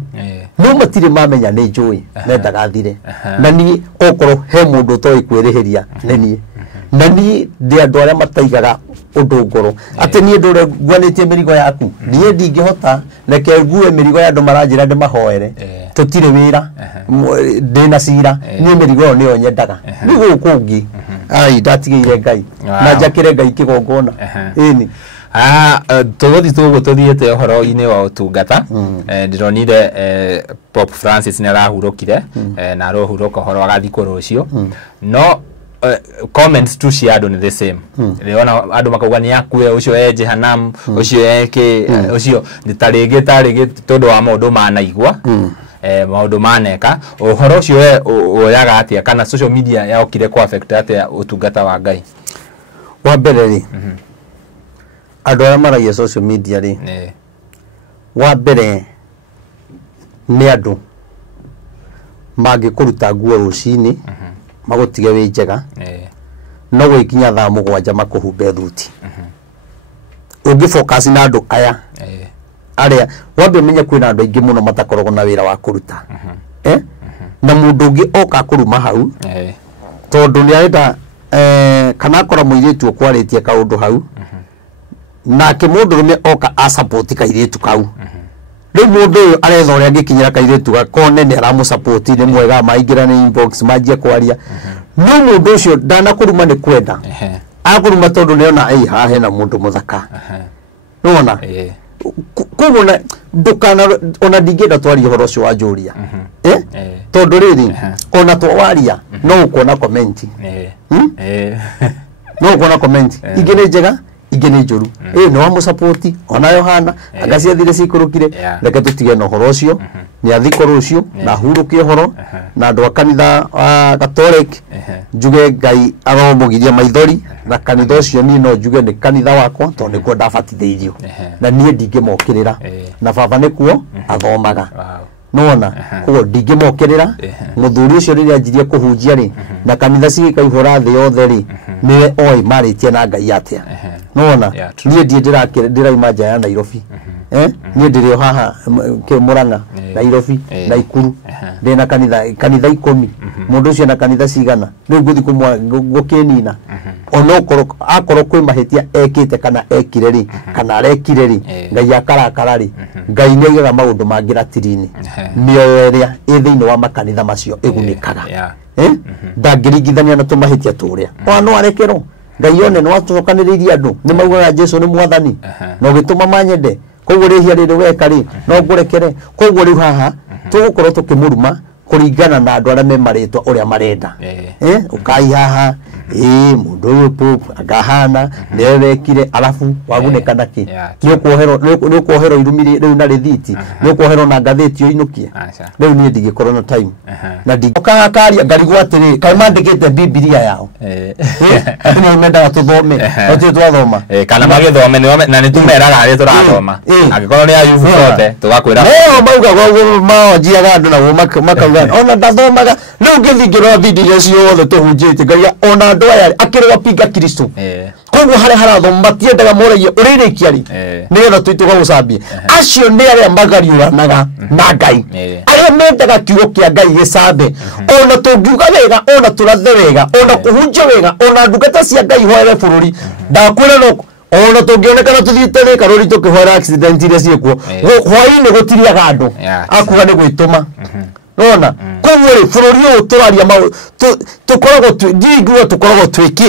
no matirĩ mamenya nĩ njũĩ mendaga thire na niĩ okorwo he mũndũ ũtoĩ kwĩrĩhĩria nĩ niĩ na niĩ ndĩ andũ arĩa mataigaga ũndũ ngoro atĩ niĩ ndũ ũrĩa ngwanĩtie mĩrigo yaku niĩ ndingĩhota reke ngue mĩrigo ya andũ maranjĩra ndĩmahoere tũtirĩ wĩra ndĩna cira niĩ mĩrigo ĩyo nĩyo nyendaga nĩ gũkũ ũngĩ ndatigĩire Ngai na njakĩre Ngai kĩgongona ĩni tũgũthi tũguo tũthiĩte ũhoro-inĩ wa ũtungata ndĩronire Pope Francis nĩ arahurũkire na arohurũka ũhoro wa gathiko rũciũ no comments tu cia andũ nĩ the same rĩona andũ makauga nĩ akue ũcio Jehanamu ũcio ũcio nĩ tarĩngĩ tondũ wa maũndũ manaigua maũndũ maneka ũhoro ũcio woyaga atĩa kana social media yaokire ku affect atĩa ũtungata wa Ngai wa mbere rĩ andũ arĩa maragia social media rĩ wa mbere nĩ andũ mangĩkũruta nguo rũcinĩ magũtige wĩ njega no gwĩkinya thaa 7 makũhumbe thuti ũngĩ-focus na andũ aya arĩa wambe menye kwĩna andũ aingĩ mũno matakoragwo na wĩra wa kũruta na mũndũ ũngĩ oka kũruma hau tondũ nĩ arenda kana akora mũirĩtu ũkwarĩtie kaũndũ hau nake mũndũrũme oka a-support kairĩtu kau rĩu mũndũ ũyũ aretha ũrĩa angĩkinyĩra kairĩtu gakone nĩ aramũ-support nĩ mwega maingĩra nĩ inbox manjie kwaria no mũndũ ũcio ndanakũruma nĩ kwenda akũruma tondũ nĩona haha hena mũndũ mũthaka nĩwona koguo ndũkana ona ndingĩenda twaria ũhoro ũcio wa njũria tondũ rĩrĩ ona twawaria no ũkuona comment no ũkuona comment ingĩ nĩ njega ingĩ nĩ njũru nĩ wa mũsapoti ona Yohana anga ciathire cikũrũkire reke tũtige na ũhoro ũcio nĩ athiko rũciũ na hurũkie ũhoro na andũ a kanitha wa Catholic njuge Ngai aromũgiria maithori na kanitha ũcio niĩ no njuge nĩ kanitha wakwa tondũ nĩkuo ndabatithĩirio na niĩ ndingĩmokĩrĩra na baba nĩkuo athomaga nona koguo ndingĩmokĩrĩra mũthuri ũcio rĩrĩa anjirie kũhunjia rĩ na kanitha cigĩkaihũra thĩ yothe rĩ nĩwe oĩ marĩtie na Ngai atĩa nona niĩ ndiĩ ndĩraima nja ya Nairobi niĩ ndĩrĩ o haha Mũrang'a Nairobi Naikuru ndĩna kanitha 10 mũndũ ũcio na kanitha cigana rĩu ngũthi gũkĩnina ona akorwo kwĩ mahĩtia ekĩte kana ekire rĩ kana arekire rĩ Ngai akarakara rĩ Ngai nĩ aigaga maũndũ mangĩ ratiri-inĩ mĩoyo ĩrĩa ĩ thĩinĩ wa makanitha macio ĩgunĩkaga ndangĩringithania na tũmahĩtia tũrĩa ona no arekerwo Ngai one nĩ watũcokanĩrĩirie andũ nĩ maugaga Jesũ nĩ mwathani na ũgĩtũma manyende koguo rĩhia rĩrĩ weka rĩ no ngũrekere koguo rĩu haha tũgũkorwo tũkĩmũruma kũringana na andũ arĩa me marĩtwa ũrĩa marenda ũkai haha mundu uyu pope agahana newekire alafu waguneka naki ni kuohero irumiri riu na rithiti ni kuohero na ngatheti yo inukie riu ni ndigikoro na time na ndikakaria ngarigwa atiri kai mandikite Biblia yao ni menda tuthome ati twathoma kana magithome na ni tumeraga ari turathoma angikoro ni ayubu sote tugakwira mauga gwa maonjiaga andu na makauga ona ndathomaga riu ngithingirwa video ciothe tuhunjite ngai ona andu aya akirwa pinga Kristo koguo hare harathoma matiendaga moragia uririkia ri nigetha tuituga gucambia acio ni aria magariuranaga na ngai aria mendaga kiugo kia ngai gicambe ona tungiuga wega ona turathe wega ona kuhunjia wega ona ndungata cia ngai hoere bururi ndakwira no ona tungionekana tuthiite ri karuri tukihoera accident iria ciekuo hwaini gutiriaga andu akuga ni gwituma nona koguo bururi uyu turaria tukoragwo ndingwa tukoragwo twiki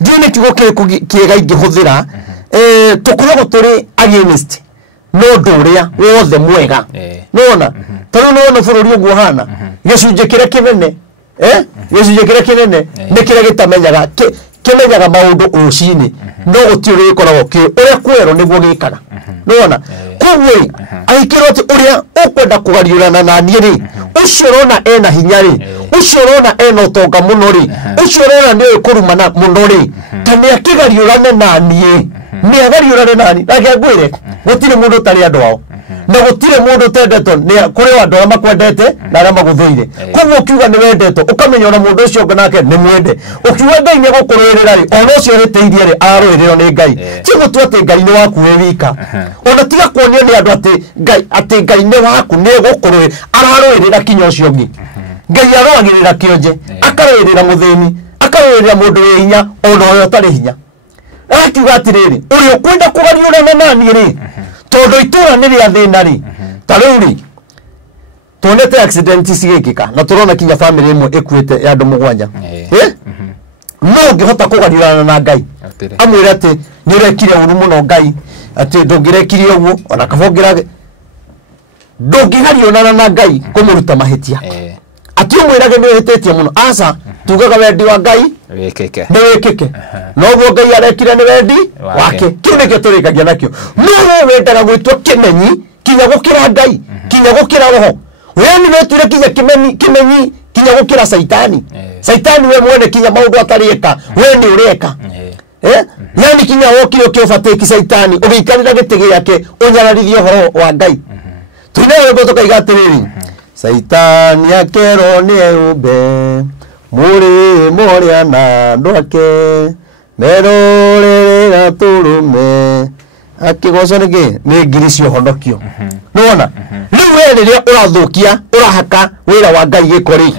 ndine kiugo kiega ingihuthira tukoragwo turi against no nduria wothe mwega nona tano nona bururi uguo hana gicunje kiria kinene gicunje kiria kinene ni kiria gitamenyaga kimenyaga maundu ucini no gutiuri ikoragwo ki uria kwero niguo gikaga nona koguo aikirwo ati uria ukwenda kugariurana na niĩ ri ucio rona ena hinya ri ucio rona ena utonga muno ri ucio rona ni kurumana muno ri tani akigariurane na niĩ ni agariurane nani nake ngwire gutire mundu tari andu ao na gutire mundu tendetwo ni kuri andu arĩa makwendete na arĩa maguthuire koguo ukiuga ni wendetwo ukamenya ona mundu ucio ũngĩ nake ni mwende ukiuga ngai ni gukurũĩrĩra ri ona ucio rĩtĩirie ri arũĩrĩrwo ni ngai tigo tu ati ngai ni waku we wika ona tiga kuonio ni andu ati ngai ni waku ni gukurũĩrĩra ararũĩrĩra kinya ucio ũngĩ ngai arũagĩrĩra kĩonje akarũĩrĩra muthĩni akarũĩrĩra mundu wĩ hinya ona ũrĩa ũtarĩ hinya akiuga atirĩrĩ ũrĩa ũkwenda kũgariũrana naniĩ ri tondu itura ni ria thina ri tariu ri tuonete accident cigikika na turona kinya family imwe ikuite ya andu mugwanja no ngihota kugariurana na ngai amwira ati ni rekire uru muno ngai ati ndungirekire uguo ona kabongira ndungigariurana na ngai kumuruta mahitia ati umwirage ni wihititie muno asa tugaga wendi wa ngai wikike no guo ngai arekire ni wendi wake kiu nikio turikagia nakio no wendaga gwitwo kimenyi kinya gukira ngai kinya gukira roho we ni wetire kinya kimenyi kinya gukira saitani we mwene kinya maundu atarieka we ni ureka yani kinya wokire ukiofateki saitani ugiikarira giti giake unyararithio horo wa ngai tuine wimbo tukaiga atiriri saitani akero ni eumbe muri moria na ndwake merorera turume akigoca ni ngiri cio honokio nona riu we riria urathukia urahaka wira wa ngai gikori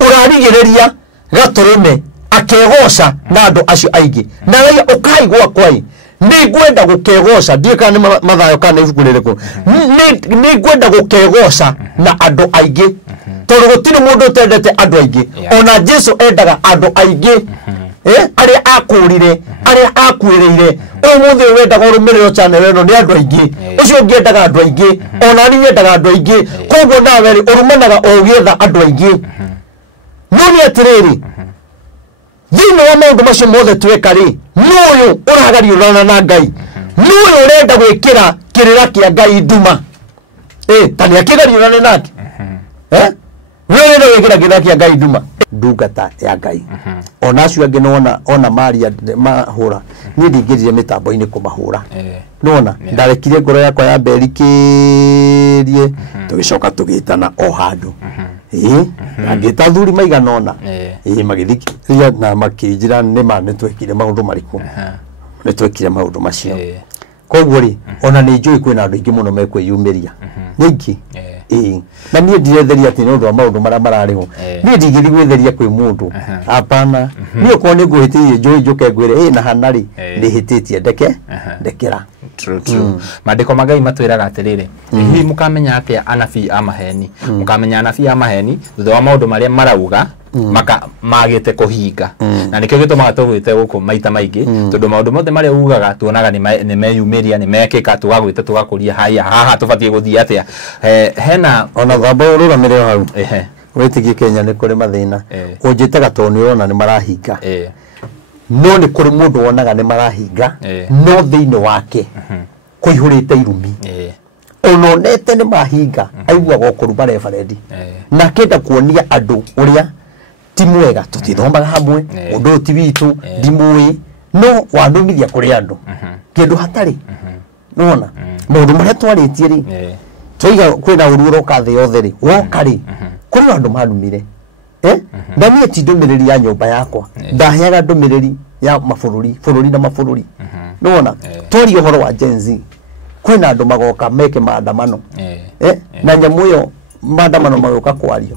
urarigiriria gaturume akegoca na andu acio aingi na wewe ukaigwa kwai ni ngwenda gukegoca ndie kana ni mathayo kana ibuku ririku ni ngwenda gukegoca na andu aingi tondu gutire mundu utendete andu aingi ona Jesu endaga andu aingi aria akurire aria akwiriire umuthi wendaga urumiriro channel eno ni andu aingi ucio ngiendaga andu aingi ona ni nyendaga andu aingi koguo nawe ri urumanaga ugietha andu aingi nuni atiriri thina wa maundu macio mothe tweka ri nuyu uragariurana na ngai nuyu urenda gwikira kirira kia ngai nduma tani akigariurane nake wewe ndio wekira kirira kia ngai nduma ndungata ya ngai ona acio angi nona ona maria mahura ni ndingirire mitambo-ini kumahura nona ndarekire ngoro yakwa ya mberikirie tugicoka tugitana o handu ngita thuri maigana ona magithikiria na makinjira ni ma nitwekire maundu mariku nitwekire maundu macio koguo ri ona ni njui kwina andu ingi muno mekwiyumiria ningi na niĩ ndiretheria ati nĩ ũndũ wa maũndũ marĩa mararĩho niĩ ndingĩthi gwĩtheria kwĩ mũndũ hapana niĩ okorwo nĩ ngũhĩtĩirie njũĩ njũke ngwĩre na hana rĩ ndĩhĩtĩtie ndekera maandĩko ma Ngai matwĩraga atĩrĩrĩ hihi mũkamenya atĩa anabii a maheni mũkamenya anabii a maheni thutha wa maũndũ marĩa marauga magĩte kũhinga na nĩkĩo gĩtũmaga tũgwĩte gũkũ maita maingĩ tondũ maũndũ mothe marĩa ugaga tuonaga nĩ meyumĩria nĩ mekĩka tũgagwĩte tũgakũria haha tũbatiĩ gũthiĩ atĩa hena ona thamba ũrũgamĩre hau wĩtĩkie Kenya nĩ kũrĩ mathĩna ũnjĩtaga tondũ nĩ ũrona nĩ marahinga no nĩ kũrĩ mũndũ wonaga nĩ marahinga no thĩinĩ wake kũihũrĩte irumi ona onete nĩ mahinga aiguaga okũru marebarendi na kenda kuonia andũ ũrĩa ti mwega tũtithomaga hamwe ũndũ ũyũ ti witũ ndimũĩ no wanumithia kũrĩ andũ kĩndũ hatarĩ nona maũndũ marĩa twarĩtie rĩ tũiga kwĩna ũru ũroka thĩ yothe rĩ woka rĩ kũrĩ andũ manumire na niĩ ti ndũmĩrĩri ya nyũmba yakwa ndaheaga ndũmĩrĩri ya bũrũri na mabũrũri nona twaria ũhoro wa Gen Z kwĩna andũ magoka meke maandamano na nyamũ ĩyo maandamano magoka kwario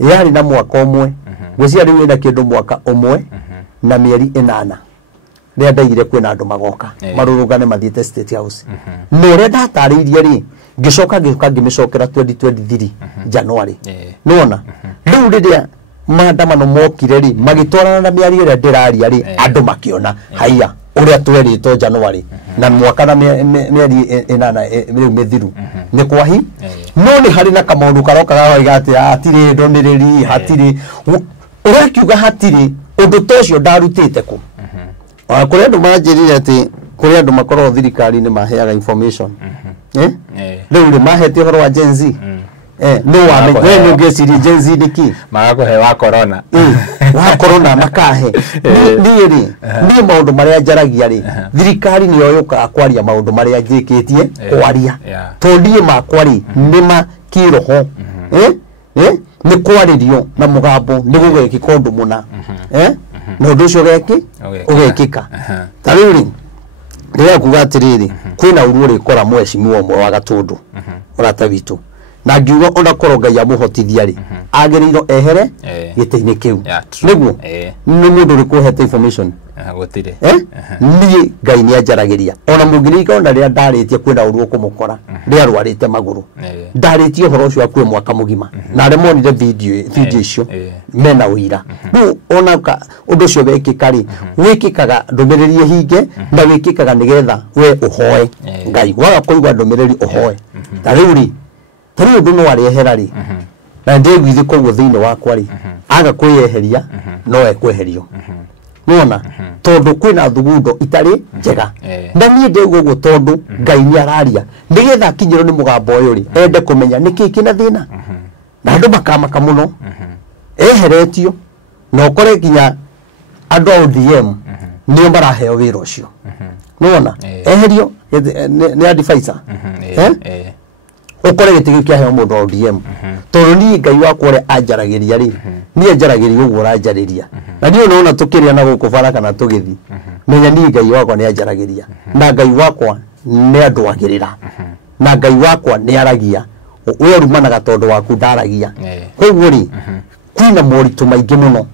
yarĩ na mwaka ũmwe gwĩcia rĩu ĩna kĩndũ mwaka ũmwe na mĩeri 8 rĩa ndaigire kwĩna andũ magoka marũrũngane mathiĩte State House no rĩa ndatarĩirie rĩ ngĩcoka ngĩmĩcokera 2023 January nona rĩu rĩrĩa maandamano mokire rĩ magĩtwarana na mĩario ĩrĩa ndĩraria rĩ andũ makĩona haiya ũrĩa twerĩtwo January na mwaka na mĩeri 8 rĩu mĩthiru nĩ kwahi no nĩ harĩ na kamaũndũ karokaga waiga atĩ hatirĩ ndũmĩrĩri hatirĩ ũrakiuga hatirĩ ũndũ ta ũcio ndarutĩte kũ kũrĩ andũ manjĩrire atĩ kũrĩ andũ makorwo thirikari-inĩ maheaga information rĩu rĩ mahete ũhoro wa Gen Z no wamenya nĩ ũngĩciria Gen Z nĩkĩ magakũhe wa corona makahe niĩ maũndũ marĩa njaragia rĩ thirikari nĩyo yũkaga kwaria maũndũ marĩa njĩkĩtie kwaria tondũ makwa rĩ nĩ makĩroho nĩ kwarĩrio na mũgambo nĩ gũgekĩka ũndũ mũna na ũndũ ũcio ũgekĩka ta rĩu rĩ rĩrĩa kuga atĩrĩrĩ kwĩna ũru ũrĩkora mwecimiwa ũmwe wa Gatũndũ ũrata witũ na ngiuga ona korwo Ngai amũhotithia rĩ agĩrĩirwo ehere gĩtĩ-inĩ kĩu nĩguo nĩ mũndũ ũrĩkũ ũhete information gũtirĩ niĩ Ngai nĩ anjaragĩria ona mũngĩrĩka ona rĩrĩa ndarĩtie kwĩna ũru ũkũmũkora rĩrĩa arwarĩte magũrũ ndarĩtie ũhoro ũcio akuĩ mwaka mũgima na arĩa monire video icio mena ũira rĩu ona ũndũ ũcio wekĩka rĩ wĩkĩkaga ndũmĩrĩri ĩhinge na wĩkĩkaga nĩgetha we ũhoe Ngai waga kũigua ndũmĩrĩri ũhoe ta rĩu rĩ tari ũndũ no arehera rĩ na ndĩgwithĩ koguo thĩinĩ wakwa rĩ aga kwĩyeheria no ekweherio nona tondũ kwĩna thugundo itarĩ njega na niĩ ndĩguo ũguo tondũ Ngai nĩ araria nĩgetha akinyĩrwo nĩ mũgambo ũyũ rĩ ende kũmenya nĩkĩ kĩna thĩna na andũ makamaka mũno eheretio na ũkore nginya andũ a ODM nĩo maraheo wĩra ũcio nona eherio nĩ advisor ukore gĩtĩ kĩaheo mũndũ wa ODM tondũ niĩ Ngai wakwa ũrĩa anjaragĩria rĩ niĩ anjaragĩria ũguo ũranjarĩria na niĩ ũnaona tũkĩrĩa na gũkũ bara kana tũgĩthi menya niĩ Ngai wakwa nĩ anjaragĩria na Ngai wakwa nĩ andũagĩrĩra na Ngai wakwa nĩ aragia we rumanaga tondũ waku ndaragia koguo rĩ kwĩna moritũ maingĩ mũno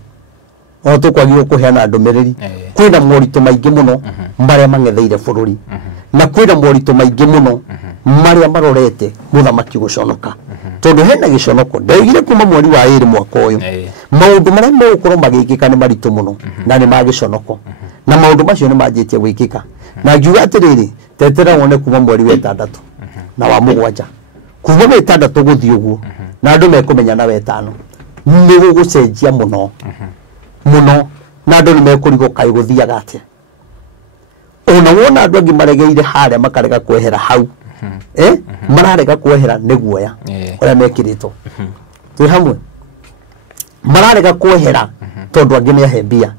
o tũkwagĩrĩirwo kũheana ndũmĩrĩri kwĩna moritũ maingĩ mũno marĩa mang'etheire bũrũri na kwĩna moritũ maingĩ mũno marĩa marorete mũthamaki gũconoka tondũ hena gĩconoko ndaigire kuma mweri wa 2 mwaka ũyũ maũndũ marĩa megũkorwo magĩkĩka nĩ maritũ mũno na nĩ magĩconoko na maũndũ macio nĩ manjĩtie gwĩkĩka na ngiuga atĩrĩrĩ tetera wone kuma mweri wa 6 na wa 7 kuma wa 6 gũthiĩ ũguo na andũ mekũmenya na 5 nĩ gũgũcenjia mũno na andũ nĩ mekũrigwo kaĩ gũthiaga atĩa ona wona andũ angĩ maregeire harĩa makarega kwehera hau mararega kwehera nĩ guoya ũrĩa mekĩrĩtwo twĩ hamwe mararega kwehera tondũ angĩ nĩ ahembia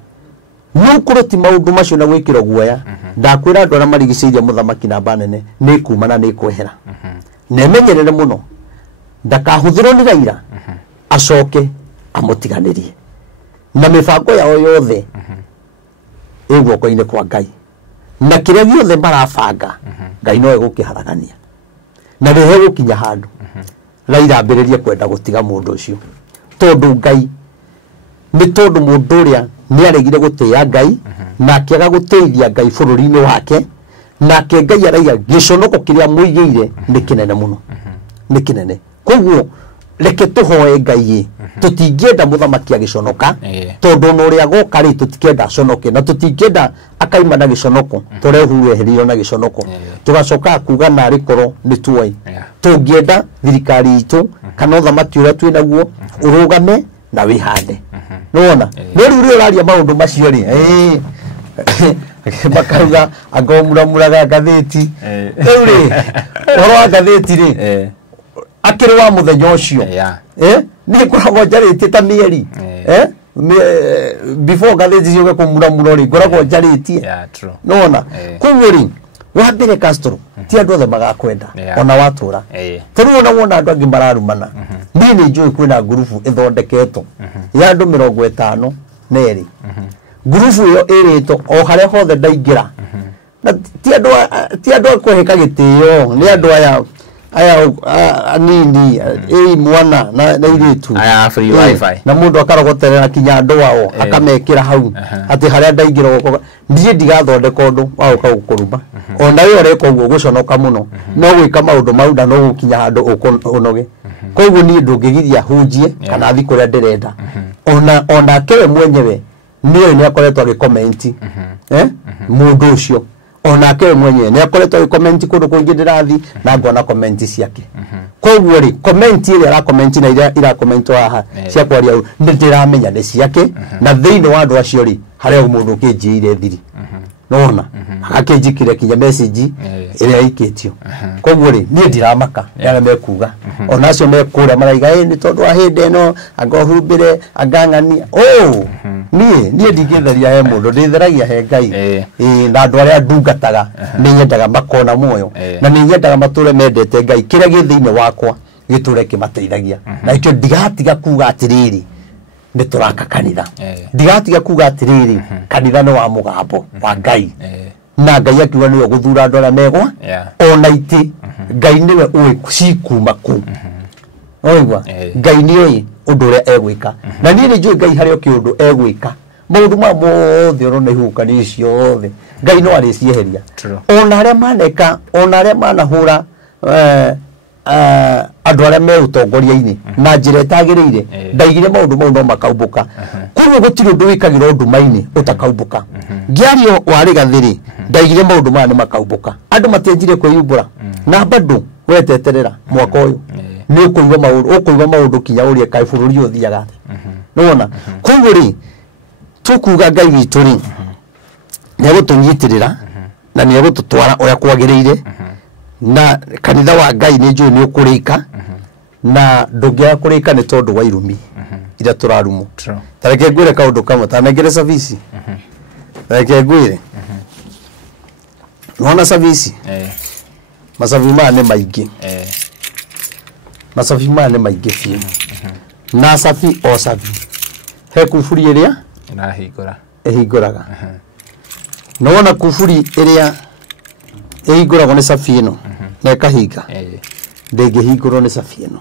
no kũrũti maũndũ macio na gwĩkĩrwo guoya ndakwĩra andũ arĩa marigicĩirie mũthamaki namba nene nĩ kuma na nĩ kwehera na emenyerere mũno ndakahũthĩrwo nĩ Raila acoke amũtiganĩrie na mĩbango yao yothe ĩguoko-inĩ kwa Ngai na kĩrĩa gĩothe marabanga Ngai no egũkĩharagania na rĩhe gũkinya handũ Raila ambĩrĩrie kwenda gũtiga mũndũ ũcio tondũ Ngai nĩ tondũ mũndũ ũrĩa nĩ aregire gũtĩĩa Ngai na akĩaga gũteithia Ngai bũrũri-inĩ wake nake Ngai araiga gĩconoko kĩrĩa mũigĩire nĩ kĩnene mũno nĩ kĩnene koguo reke tũhoe Ngai tũtingĩenda mũthamaki agĩconoka tondũ no ũrĩa goka rĩ tũtikĩenda aconoke na tũtingĩenda akaima na gĩconoko tũrehureherio na gĩconoko tũgacoka kuga na rĩkorwo nĩ tuoi tũngĩenda thirikari itũ kana ũthamaki ũrĩa twĩ naguo ũrũgame na wĩhande nĩwona rĩu rĩu ũraria maũndũ macio rĩ Makauga agomuramuraga gatheti uri oro gatheti ri akiri wa muthenya ucio ni kuragwo njarĩtie ta mieri before gatheti cio kumuramura ri ngoragwo njarĩtie nona koguo ri wa mbere Castro ti andũ othe magakwenda ona watura tũrĩ wona andũ angĩ mararumana niĩ nĩ njũĩ kwĩna ngurubu ĩthondeketwo ya andũ 52 ngurubu ĩyo ĩrĩtwo o harĩa hothe ndaingĩra na ti andũ kũhĩka gĩtĩo nĩ andũ aya anini mwana na iritu aya free wifi na mundu akarogoterera kinya andũ wao akamekĩra hau atĩ harĩa ndaingĩra ndiĩ ndigathondeka ũndũ wa gũkũruma ona wewe ũreka ũguo gũconoka mũno no gwĩka maũndũ mau na no gũkinya handũ ũnoge koguo niĩ ndũngĩgiria hunjie kana thiĩ kũrĩa ndĩrenda ona kewe mwenyewe niĩ nĩ akoretwo agĩkomenti mũndũ ũcio ona kewe mwenyewe nĩ akoretwo agĩkomenti kũndũ kũngĩ ndĩrathi na ngona komenti ciake koguo rĩ komenti ĩrĩa arakomenti na iria irakomentwo haha cia kwaria ndĩramenya nĩ ciake na thĩinĩ wa andũ acio rĩ harĩa mũndũ ũkĩnjĩire thiri nona akĩnjikire kinya message ĩrĩa ikĩtio koguo rĩ niĩ ndiramaka nĩ mekuga ona acio mekũrĩa maraiga nĩ tondũ wa hĩndĩ ĩno angohumbĩre angang'ania niĩ ndingĩtheria he mũndũ ndĩtheragia he Ngai na andũ arĩa ndungataga nĩ nyendaga makona muoyo na nĩ nyendaga matũre mendete Ngai kĩrĩa gĩ thĩinĩ wakwa gĩtũre kĩmateithagia na ikĩo ndigatiga kuga atĩrĩrĩ nĩ tũraka kanitha ndigatiga kuga atĩrĩrĩ kanitha nĩ wa mũgambo wa Ngai na Ngai akiuga nĩwe gũthura andũ arĩa megwa ona itĩ Ngai nĩwe ũĩ cikuma kũ oigwa Ngai nĩoĩ ũndũ ũrĩa egwĩka na niĩ nĩ njũĩ Ngai harĩa kĩũndũ egwĩka maũndũ ma mothe ũrona ihũkanio icio othe Ngai no arĩcieheria ona arĩa maneka ona arĩa manahũra andũ arĩa me ũtongoria-inĩ na njĩra ĩtagĩrĩire ndaigire maũndũ mau no makaumbũka koguo gũtirĩ ũndũ wĩkagĩrwo nduma-inĩ ũtakaumbũka ngĩario warĩ gathĩrĩ ndaigire maũndũ maya nĩ makaumbũka andũ matianjire kwĩyumbũra na bado weteterera mwaka ũyũ nĩ ũkũigua maũndũ kinya ũrĩa kaĩ bũrũri ũthiaga nĩwona koguo rĩ tũkuga Ngai witũ rĩ nĩ egũtũnyitĩrĩra na nĩ egũtũtwara ũrĩa kwagĩrĩire na kanitha wa Ngai nĩ njũĩ nĩ ũkũrĩka na ndũngĩaga kũrĩka nĩ tondũ wa irumi iria tũrarumwo tareke ngwĩre kaũndũ kamwe tanengere service tareke ngwĩre nona service masabi maya nĩ maingĩ masabi maya nĩ maingĩ biũ na sabi o sabi he kuburi ĩrĩa ĩhingũraga nona kuburi ĩrĩa ĩhingũragwo nĩ sabi ĩno na ĩkahinga ndĩngĩhingũrwo nĩ sabi ĩno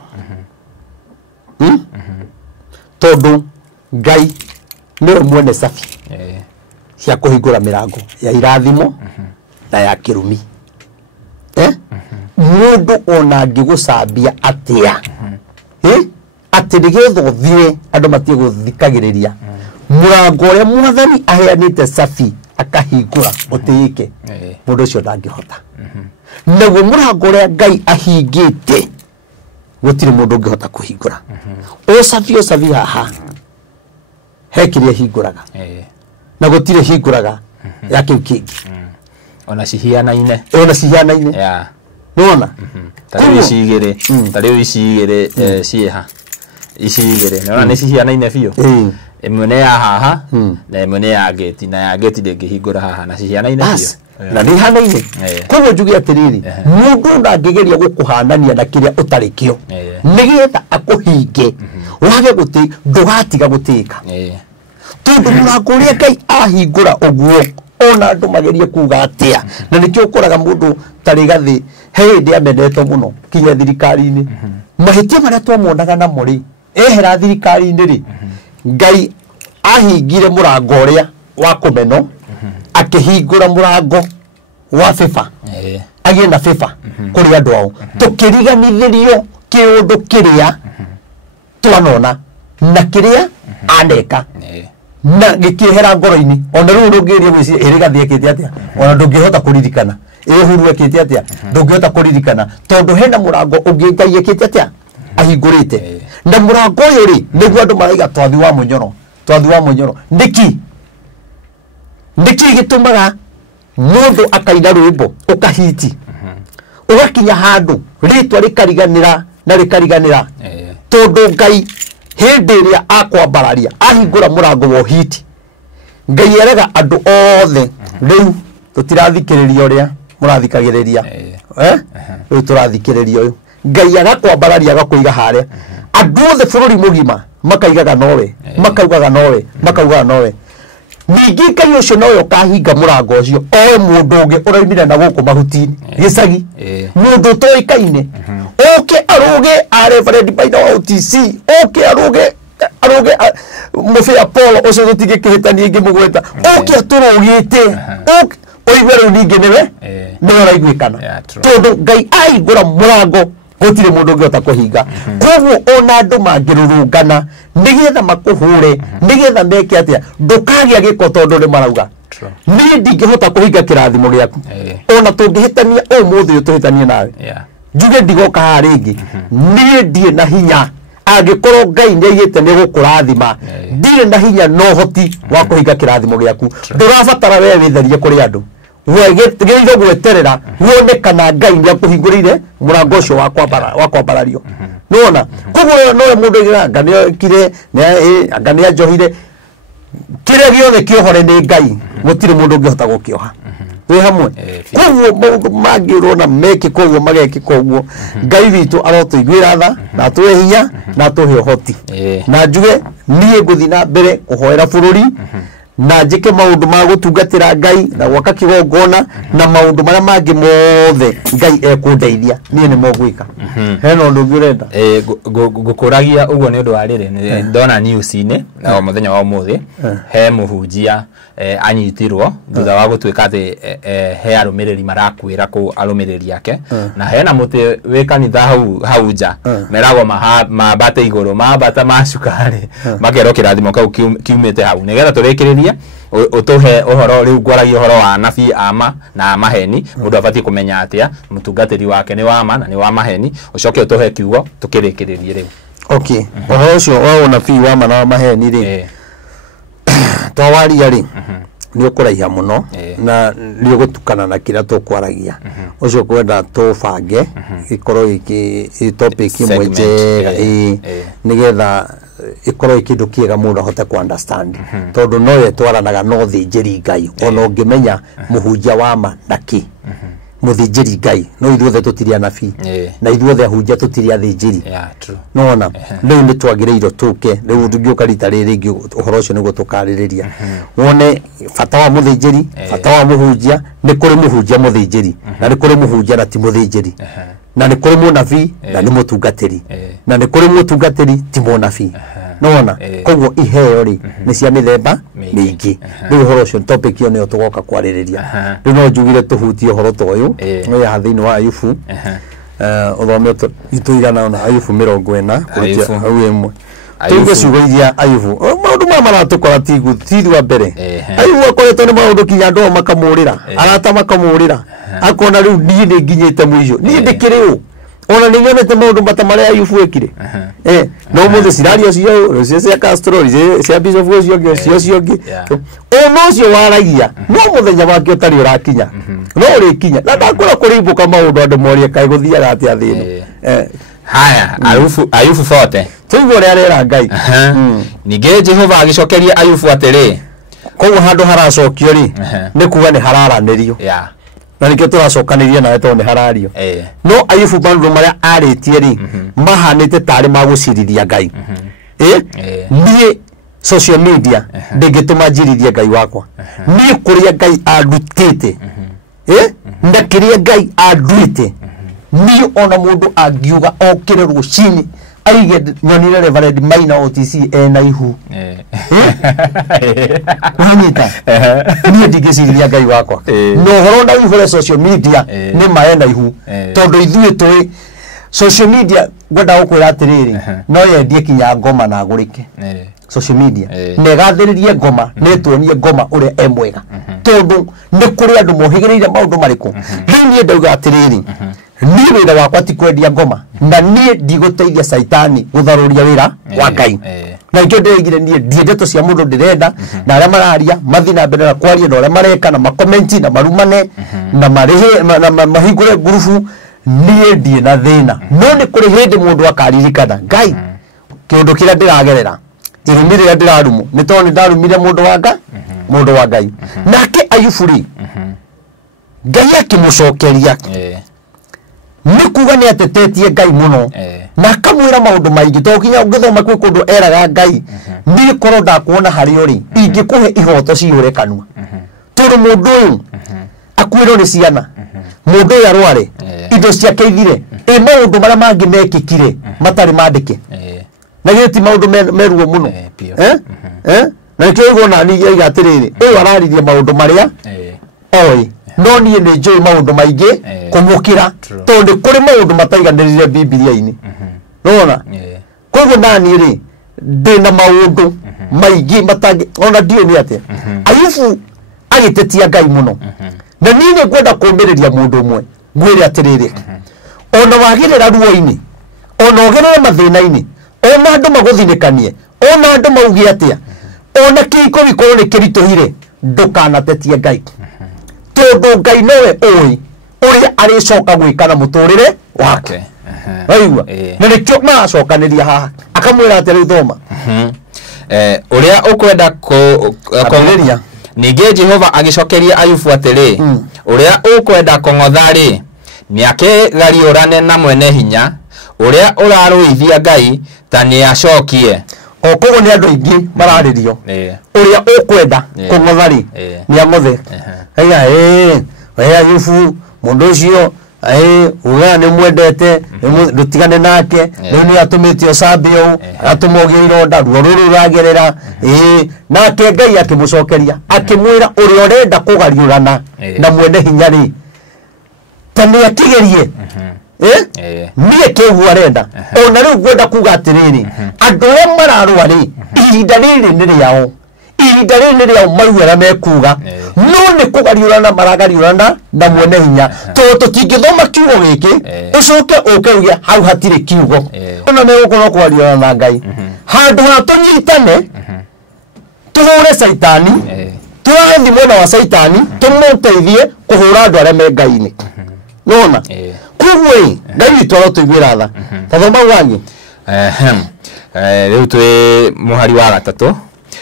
tondũ Ngai nĩwe mwene sabi cia kũhingũra mĩrango ya irathimo na ya kĩrumi mũndũ ona angĩgũcambia atĩa atĩ nĩgetha ũthiĩ andũ matige gũthikagĩrĩria mũrango ũrĩa mwathani aheanĩte sabi akahingũra ũtĩĩke mũndũ ũcio ndangĩhota naguo mũrango ũrĩa Ngai ahingĩte gũtirĩ mũndũ ũngĩhota kũhingũra ũcabi haha he kĩrĩa hingũraga na gũtirĩ hingũraga ya kĩu kĩngĩ ona cihianaine nĩwona tarĩu ici igĩrĩ ciĩha ici igĩrĩ nĩwona nĩ cihianaine biũ ĩmwe nĩ ya haha na ĩmwe nĩ ya gate na ya gate ndĩngĩhingũra haha na cihianaine biũ na nĩ hanaine koguo njuge atĩrĩrĩ mũndũ ndangĩgeria gũkũhanania na kĩrĩa ũtarĩ kĩo nĩgetha akũhinge wage ndũgatiga gũtĩka tondũ mũrango ũrĩa Ngai ahingũra ũguo ona andũ magerie kuga atĩa na nĩkĩo ũkoraga mũndũ tarĩ gathĩ he hĩndĩ amendetwo mũno kinya thirikari-inĩ mahĩtia marĩa twamuonaga namo rĩ ehera thirikari-inĩ rĩ Ngai ahingire mũrango ũrĩa wa kũmeno akĩhingũra mũrango wa beba agĩe na beba kũrĩ andũ ao tũkĩriganithĩrio kĩũndũ kĩrĩa twanona na kĩrĩa aneka na gĩkĩehera ngoro-inĩ ona rĩu ndũngĩria gwĩciria ĩrĩ gathĩ ekĩte atĩa ona ndũngĩhota kũririkana Huru ekĩte atĩa ndũngĩhota kũririkana tondũ hena mũrango ũngĩ Ngai ekĩte atĩa ahingũrĩte na mũrango ũyũ rĩ nĩguo andũ maraiga twathi wa mũnyoro nĩki ndiki gitumaga mundu akaina rwimbo ukahiti ugakinya handu ritwa rikariganira na rikariganira tondu Ngai hindi iria akwambararia ahingura murango wa hiti Ngai erega andu othe riu tutirathikiriria uria murathikagiriria riu turathikiriria uyu Ngai agakwambararia agakuiga hare andu othe bururi mugima makaigaga nowe makaugaga nowe makaugaga nowe ningi Ngai ucio nowe kahinga murango ucio o mundu ungi uraimira na guku mahutini gicagi mundu toikaine oke aruge Reverend Maina wa OTC oke aruge Mufia Apollo ucio tutigikihitania ingi mugweta oke aturugite oke oigweru ningi niwe niwe raiguikana tondu Ngai aigura murango gutire mundu ungiota kuhinga koguo ona andu mangirurungana nigetha makuhure nigetha meke atia ndukagia giko tondu ni marauga ni ndingihota kuhinga kirathimo giaku ona tungihitania umuthi utuhitanie nawe njuge ndigoka haringi ni ndie na hinya angikorwo Ngai niaigite ni gukurathima ndire na hinya no hoti wa kuhinga kirathimo giaku ndurabatara we witherie kuri andu wegeire gweterera wone kana Ngai ni akuhingurire murango ucio wa kwambarario nona koguo no mundu anga ni kire anga ni ajohire kire giothe kiohore ni Ngai gutire mundu ngihota gukioha we hamwe koguo maundu mangirwo na meke koguo mageke koguo Ngai witu arotuiguira tha na tuhe hinya na tuhe hoti na njuge nie nguthi na mbere kuhoera bururi na njike maundu ma gutungatira Ngai na gwaka kigongona na maundu maria mangi mothe Ngai ekundeithia nie ni mogwika heno ndu urenda gukuragia uguo ni undu wa riri ndona news-ini na muthenya wa umuthi he muhunjia anyitirwo thutha wa gutuika ati he arumiriri marakwira ku arumiriri yake na hena muti wi kanitha hau nja meragwo mabate iguru mabata macukari makero kirathimo kau kiumite hau nigetha turikiririe utuhe uhoro riu gwaragia uhoro wa nabii ama na maheni mundu abati kumenya atia mutungatiri wake ni wa ma na ni wa maheni ucoke utuhe kiugo tukirikiririe riu okay uhoro ucio wa nabii wa ma na maheni ri twawaria ri ni ukuraiha muno na ni ugutukana na kira tukwaragia ucio kwenda tubange ikorwo iki topic imwe njega nigetha ikorwo ikindu kiega mundu ahote ku understand tondu no yetwaranaga no thinjiri Ngai ona ungimenya muhunjia wa ma naki muthinjiri Ngai no ithuothe tutiria nabii na ithuothe ahunjia tutiria thinjiri nona riu ni twagireiro tuke riu ndungioka rita riri uhoro ucio niguo tukaririria wone fata wa muthinjiri fata wa muhunjia ni kuri muhunjia muthinjiri na ni kuri muhunjia na ti muthinjiri na ni kuri munabii na ni mutungatiri na ni kuri mutungatiri ti munabii nona koguo iheo ri ni cia mithemba mingi riu uhoro ucio topic iyo ni tugoka kwaririria riu no njugire tuhutie uhoro ta uyu no ya thiini wa Ayubu uthome ituigana na Ayubu 40 kurutia au imwe tuge ciugoithia Ayubu maundu ma maratukora tithi wa mbere Ayubu akoretwo ni maundu kinya ndo makamurira arata makamurira akona riu nie ni nginyite mwisho nie ndikiriu ona ni nyonete maundu matamare Ayubu ekire no muthe cirario cio cia Castro cia Bishop ucio ciongi ono cio waragia no muthenya wake utari urakinya no urikinya na ndakora kurimbuka maundu andu morie kai guthiaga ati athino haya Ayubu fote tuigwo ria rera Ngai ninge Jehova agicokeria Ayubu atiri koguo handu haracokio ri ni kuga ni hararanirio na nikio turacokaniria nawe to ni harario no Ayubu bandu maria aritie ri mahanite tari maguciriria Ngai nie social media ndingituma njiririe Ngai wakwa nie kuria Ngai andutite na kiria Ngai anduite nie ona mundu angiuga okire rucini aige nyonire Reverend Maina OTC na ihu unita nie ndigiciriria Ngai wakwa no horo na ihore social media ni maena ihu tondu ithuĩ tũĩ social media gwenda gukwira atiriri no yendie kinya ngoma na agurike social media negathiririe ngoma netuonie ngoma uria emwega tondu ni kuri andu mohigereire maundu mariku ni ndauga atiriri ni wira wakwa ti kwendia ngoma na ni ndigũteithia saitani gutharuria wira wa Ngai na ikyo ndirigire nie ndiendeto cia mundu ndirenda na aria mararia mathi na mbere na kwaria na aria mareka na makomenti na marumane na marihe na mahingure gurubu nie ndie na thina no ni kuri hindi mundu akaririkana Ngai kindu kira ndiragerera irumirira ndirarumu ni toni ndarumire mundu wa Ngai nake Ayubu Ngai akimucokeria nikuga ni atetetie Ngai muno na akamwira maundu maingi to kinya ngithoma kwi kundu eraga Ngai ndi korwo ndakuona hari uri ingikuhe ihoto ciure kanwa tondu mundu uyu akwirwo ni ciana mundu uyu arware indo ciake ithire maundu maria mangi mekikire matari mandike na giti maundu meruo muno na nikyo igona ni iga atiriri uyu araririe maundu maria oi no nie ni njui maundu maingi kumukira tondu kuri maundu mataiganirire Biblia-ini nona koguo nani ri ndina maundu maingi matangi ona ndio ni atia Ayubu agitetia Ngai muno na nini kwenda kumiriria mundu umwe ngwire atiriri ona wagirira ruo-ini ona ogerera mathina-ini ona andu maguthinikanie ona andu maugi atia ona kiko gikorwo ni kirituhire ndukanatetie Ngai tondu Ngai nowe oi uria aricoka gwikana muturire wake aigua na nikyo macokaniria haha akamwira atiri thoma uria ukwenda kongeria ninge Jehova agicokeria Ayubu atiri uria ukwenda kongothari niake gariurane na mwene hinya uria uraruithia Ngai tani acokie koguo ni andu ingi mararirio uria ukwenda kongothari ni amuthe aiya Ayubu mundu ucio uga ni mwendete rutigane nake ni atumitio sabio atumogia ironda ruo ruru ragerera nake Ngai akimucokeria akimwira uria urenda kugariurana na mwene hinya ri tani akigerie niye kehu arenda ona riu gwenda kuga atiriri andu aria mararua ri ihinda riri ni riao ihinda riri ni riao maruera mekuga no ni kugariurana maragariurana na mwene hinya to tutingithoma kiugo giki ucoke ukeuge hau hatire kiugo ona megukorwo kwariurana na Ngai handu ha tunyitane tuhure Saitani turathi mwena wa Saitani tumuteithie kuhura andu aria me Ngai-ini nona kuwe Ngai witu arotwigwira tha tathoma wangi riu twi muhari wa gatatu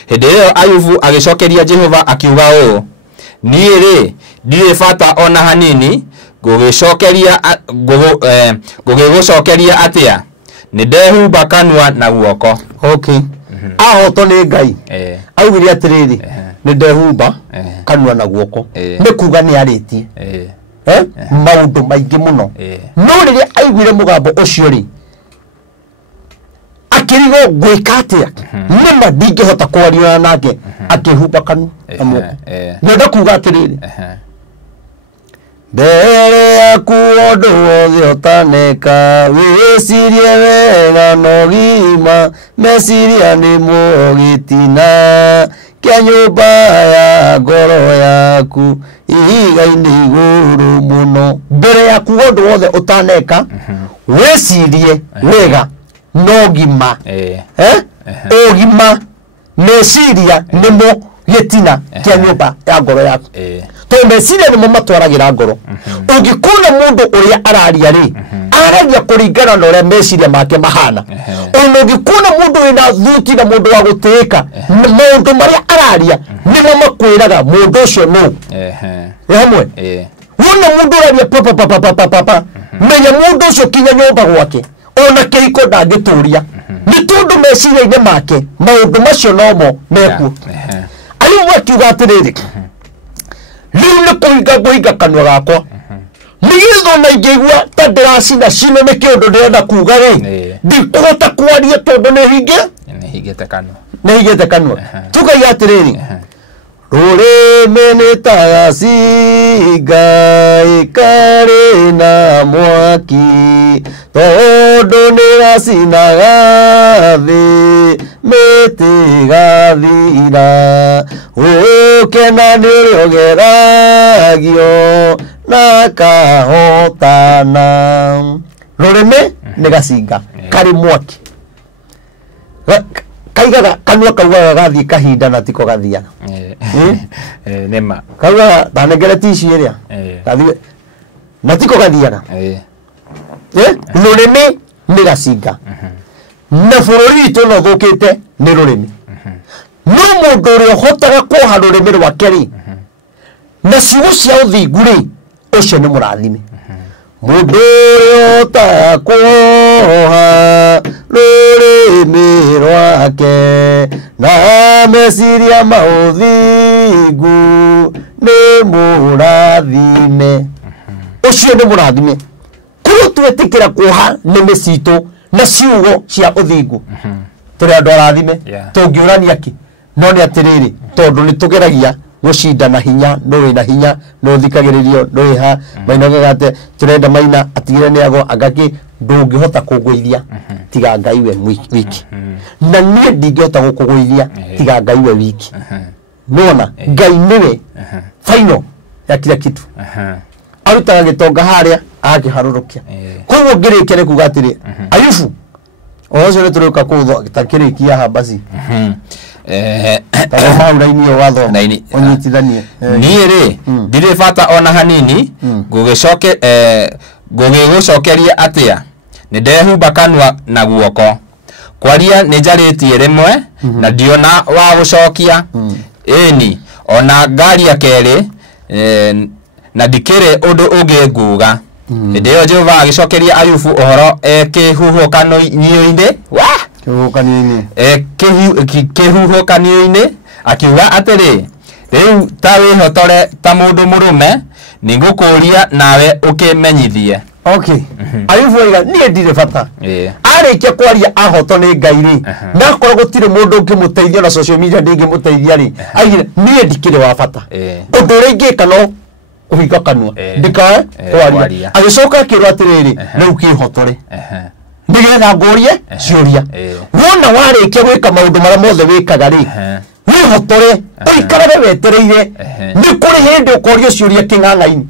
hindi iyo Ayubu agicokeria Jehova akiuga uu nie ri ndire bata ona hanini ngugigucokeria atia ni ndehumba kanua na guoko ahoto ni Ngai augire atiriri ni ndehumba kanua na guoko ni kuga ni aritie maundu maingi muno no riria aiguire mugambo ucio ri akirigo gwika atia nima ndingihota kwariana nake akihumba kanua na guoko ngenda kuga atiriri mbere yaku undu wothe utaneka wicirie wega no gima meciria ni mugitina kia nyumba ya ngoro yaku ihiga-ini iguru muno mbere yaku undu wothe utaneka wicirie wega no gima ugima meciria nimo gitina kia nyumba ya ngoro yaku to meciria nimo matwaragira ngoro ungikuna mundu uria araria ri araria kuringana na uria meciria make mahana ona ungikuna mundu wina thuti na mundu wa gutiika maundu maria araria nimo makwiraga mundu ucio no hamwe wona mundu araria papa menya mundu ucio kinya nyumba gwake ona kihiko ndangituria ni tondu meciria-ini make maundu macio nomo mekuo Ayubu akiuga atiriri riu ni kuhinga kanua gakwa nigitho na ingigua ta ndiracina cino ni kiundu ndirenda kuga ri ndikuhota kwaria tondu ni hingite kanua tukai atiriri rurimi ni ta cinga ikari na mwaki tondu niracinaga thi miti gathira ukena niriogeragio na kahotana rurimi ni gacinga kari mwaki kaigaga kanua kaugaga gathi kahinda na tiko gathia nema kaugaga tanengere tici iria gathi na tiko gathiaga rurimi ni gacinga na bururi itu no thukite ni rurimi no mundu uri hotaga kuha rurimi rwake ri na ciugo cia uthingu ri ucio ni murathime mundu uri hotaga kuha rurimi rwake na meciria mauthingu ni murathime ucio ni murathime kuo twetikira kuha nimi citu na ciugo cia uthingu turi andu arathime tungiurania ki no ni atiriri tondu ni tugeragia gucinda na hinya no na hinya no thikagiririo no ha maina gate turenda maina atigire ni ago agaki ndungihota kugwithia tiga ngai we wiki na nie ndingihota gukugwithia tiga ngai we wiki nona ngai niwe final ya kila kitu arutaga gitonga haria akiharurukia koguo ngirikire kuga atiri Ayubu ozo ni turuka kutho takirikia habasi mauraini watho onyitithanie niiri ndire bata ona hanini gugicokeria atia ni ndehumba kanua na guoko kwaria ni njaritie rimwe na ndiona wa gucokia eni ona ngaria keri na ndikire undu ungi nguga ndio Jehova agicokeria Ayubu ohoro kihuhukanio-ini kihuhukanio-ini akiuga atiri riu ta wihotore ta mundu murume ningukuria nawe ukimenyithie Ayubu oiga nie ndire bata arikia kwaria ahoto ni ngai ri na korwo gutire mundu ungimuteithia na social media ndingimuteithia ri aigire nie ndikire wa bata undu ringika no kuhinga kanua ndika kwaria agicoka akirwa atiriri riu kihotore nigetha ngurie ciuria wona warikia gwika maundu maria mothe wikaga ri wihotore uikarage wetereire ni kuri hindi ukorio ciuria king'ang'aini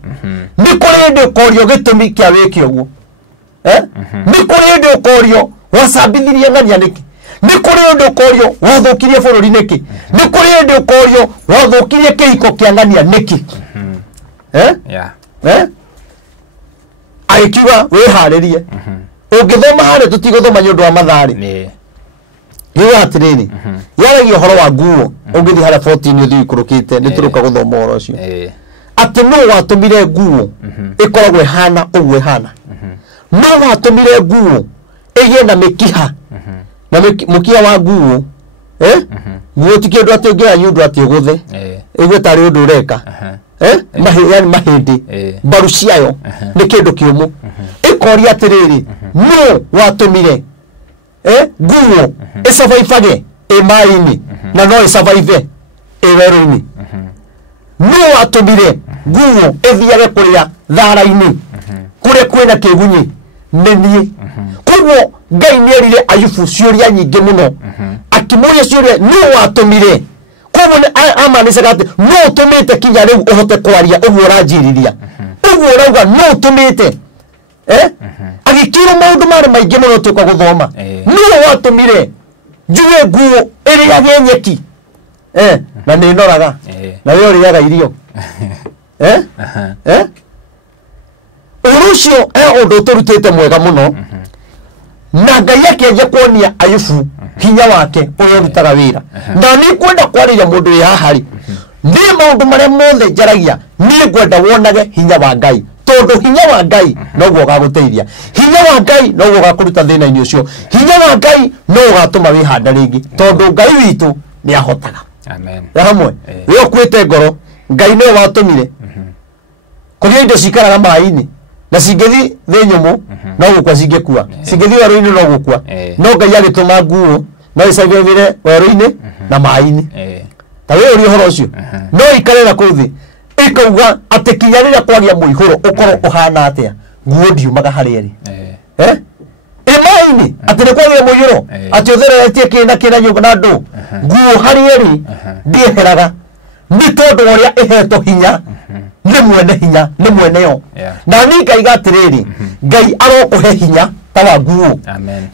ni kuri hindi ukorio gitumi kia wiki uguo ni kuri hindi ukorio wacambithirie ng'ania niki ni kuri hindi ukorio wathukirie bururi niki ni kuri hindi ukorio wathukirie kihiko kia ng'ania niki aikiwa wiharirie ungithoma hari tutiguthoma nyundu wa mathari niwe atiriri yaragi horo wa nguo ungithi hari 14 uthi ikurukite ni turuka guthoma horo ucio ati no watumire nguo ikoragwe hana uguo hana no watumire nguo igie na mikiha na mukia wa nguo nguo tikindu ati ngira nyundu ati guthe igwe tari undu ureka mahindi mbaru ciayo ni kindu kiumu ikoria atiriri no watumire nguo isurvive maini na no isurvive weruni no watumire nguo ithiage kuria thara-ini kuria kwina kigunyi nenie koguo ngai nierire Ayubu ciuria nyingi muno akimuria ciuria no watumire koguo amanishaga ati no utumite kinya riu uhote kwaria uguo uranjiriria uguo urauga no utumite agikira maundu mari maingi muno tuka guthoma no watumire njuge nguo iriage nyeki na ni noraga na we uriaga irio urucio undu turutite mwega muno na ngai akenja kuonia Ayubu hinya wake uyu rutaga wira na ni kwenda kwariria mundu wi hahari ni maundu maria mothe njaragia ni ngwenda wonage hinya wa ngai tondu hinya wa ngai no guo gaguteithia hinya wa ngai no guo gakuruta thina-ini ucio hinya wa ngai no ugatuma wihanda ringi tondu ngai witu ni ahotaga amen hamwe we ukwite ngoro ngai no watumire kuria indo cikaraga mai-ini na cingithi thi nyumu no gukwa cingikua cingithi werũ-ini no gukua no ngai agituma nguo no icagĩrĩre werũ-ini na mai-ini ta we ũri ũhoro ũcio no ikare na kũu thĩ ikauga atĩ kinya rĩrĩa kwagia mũihũro ũkorwo ũhana atĩa nguo ndiumaga harĩa ĩrĩ mai-ini atĩ nĩ kwagia mũihũro atĩ ũthereretie kĩna nyũmba na ndũ nguo harĩa ĩrĩ ndieheraga nĩ tondũ ũrĩa ĩhetwo hinya ni mwene hinya ni mwene yo na ni ngaiga atiriri ngai arokuhe hinya ta wa nguo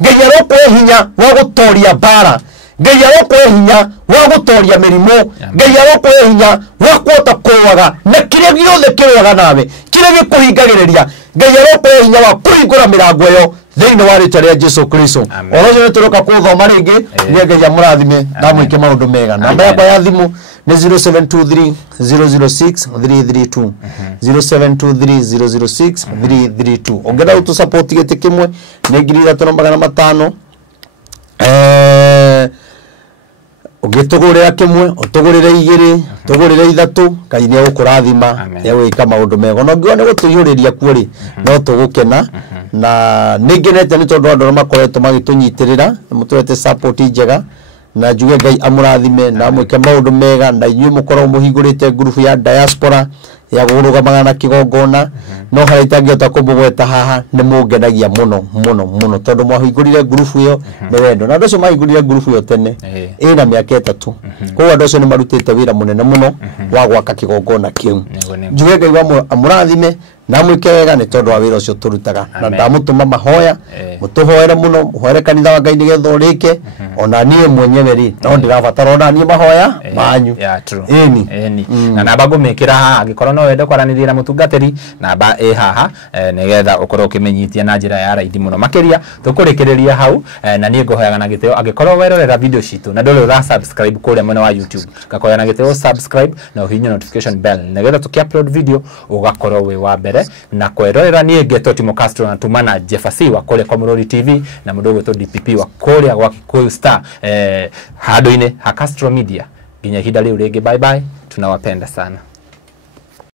ngai arokuhe hinya wa gutoria bara Ngai arokwe hinya wa gutoria mirimo Ngai arokwe hinya wa kuota kuwaga na kire giothe kiwaga nawe kire gikuhingagiriria Ngai arokwe hinya wa kuhingura mirango yo thĩinĩ wa rĩĩtwa rĩa Jesũ Kristo orojo nĩtũroka kuthoma rĩngĩ nĩ Ngai amũrathime ndamwĩke maũndũ mega namba yakwa ya thimũ nĩ 0723 006 332 0723 006 332 ongera utu support gĩtĩ kĩmwe nĩ 3500 ugitugurira kimwe utugurire igiri tugurire ithatu Ngai nĩ agũkũrathima egwĩka maũndũ mega no ngiona gũtũiyũrĩria kuori no tũgũkena na nĩngenete nĩ tondũ andũ makoretwo magĩtũnyitĩrĩra mũtũrete support njega na njuge Ngai amũrathime na mwĩke maũndũ mega na inyuĩ mũkorwo mũhingũrĩte group ya diaspora ya gũrũgamaga na kĩgongona no harĩa itangĩhota kũmũgweta haha nĩ mũngenagia mũno tondũ mwahingũrire group ĩyo nĩ wendo na andũ acio mahingũrire group ĩyo tene ĩna mĩaka 3 koguo andũ acio nĩ marutĩte wĩra mũnene mũno wa gwaka kĩgongona kĩu njuge Ngai amũrathime na mwĩke wega nĩ tondũ wa wĩra ũcio tũrutaga na ndamũtũma mahoya mũtũhoere mũno mũhoere kanitha wa Ngai nĩgetha ũrĩke ona niĩ mwenyewe rĩ no ndĩrabatara ona niĩ mahoya manyu na namba ngũmĩkĩra haha angĩkorwo no wende kwaranĩria na mũtungatĩri namba ĩ haha nĩgetha ũkorwo ũkĩmenyithia na njĩra ya raithi mũno makĩria tũkũrĩkĩrĩria hau na niĩ ngũhoyaga na gĩtĩo angĩkorwo werorera video citũ na ndũrĩ ũra subscribe kũrĩa mwena wa YouTube ngakoya na gĩtĩo subscribe na ũhihinye notification bell nĩgetha tũkĩ-upload video ũgakorwo wĩ wa mbere na kwerorera niĩ Ngeto Timo Castro na tumana Jeffasi wa kũrĩa kwa Mũrori TV na mũndũ ũgwĩtwo DPP wa kũrĩa gwa Kikuyu Star handũ-inĩ ha Castro Media nginya ihinda rĩu rĩngĩ bye bye tunawapenda sana.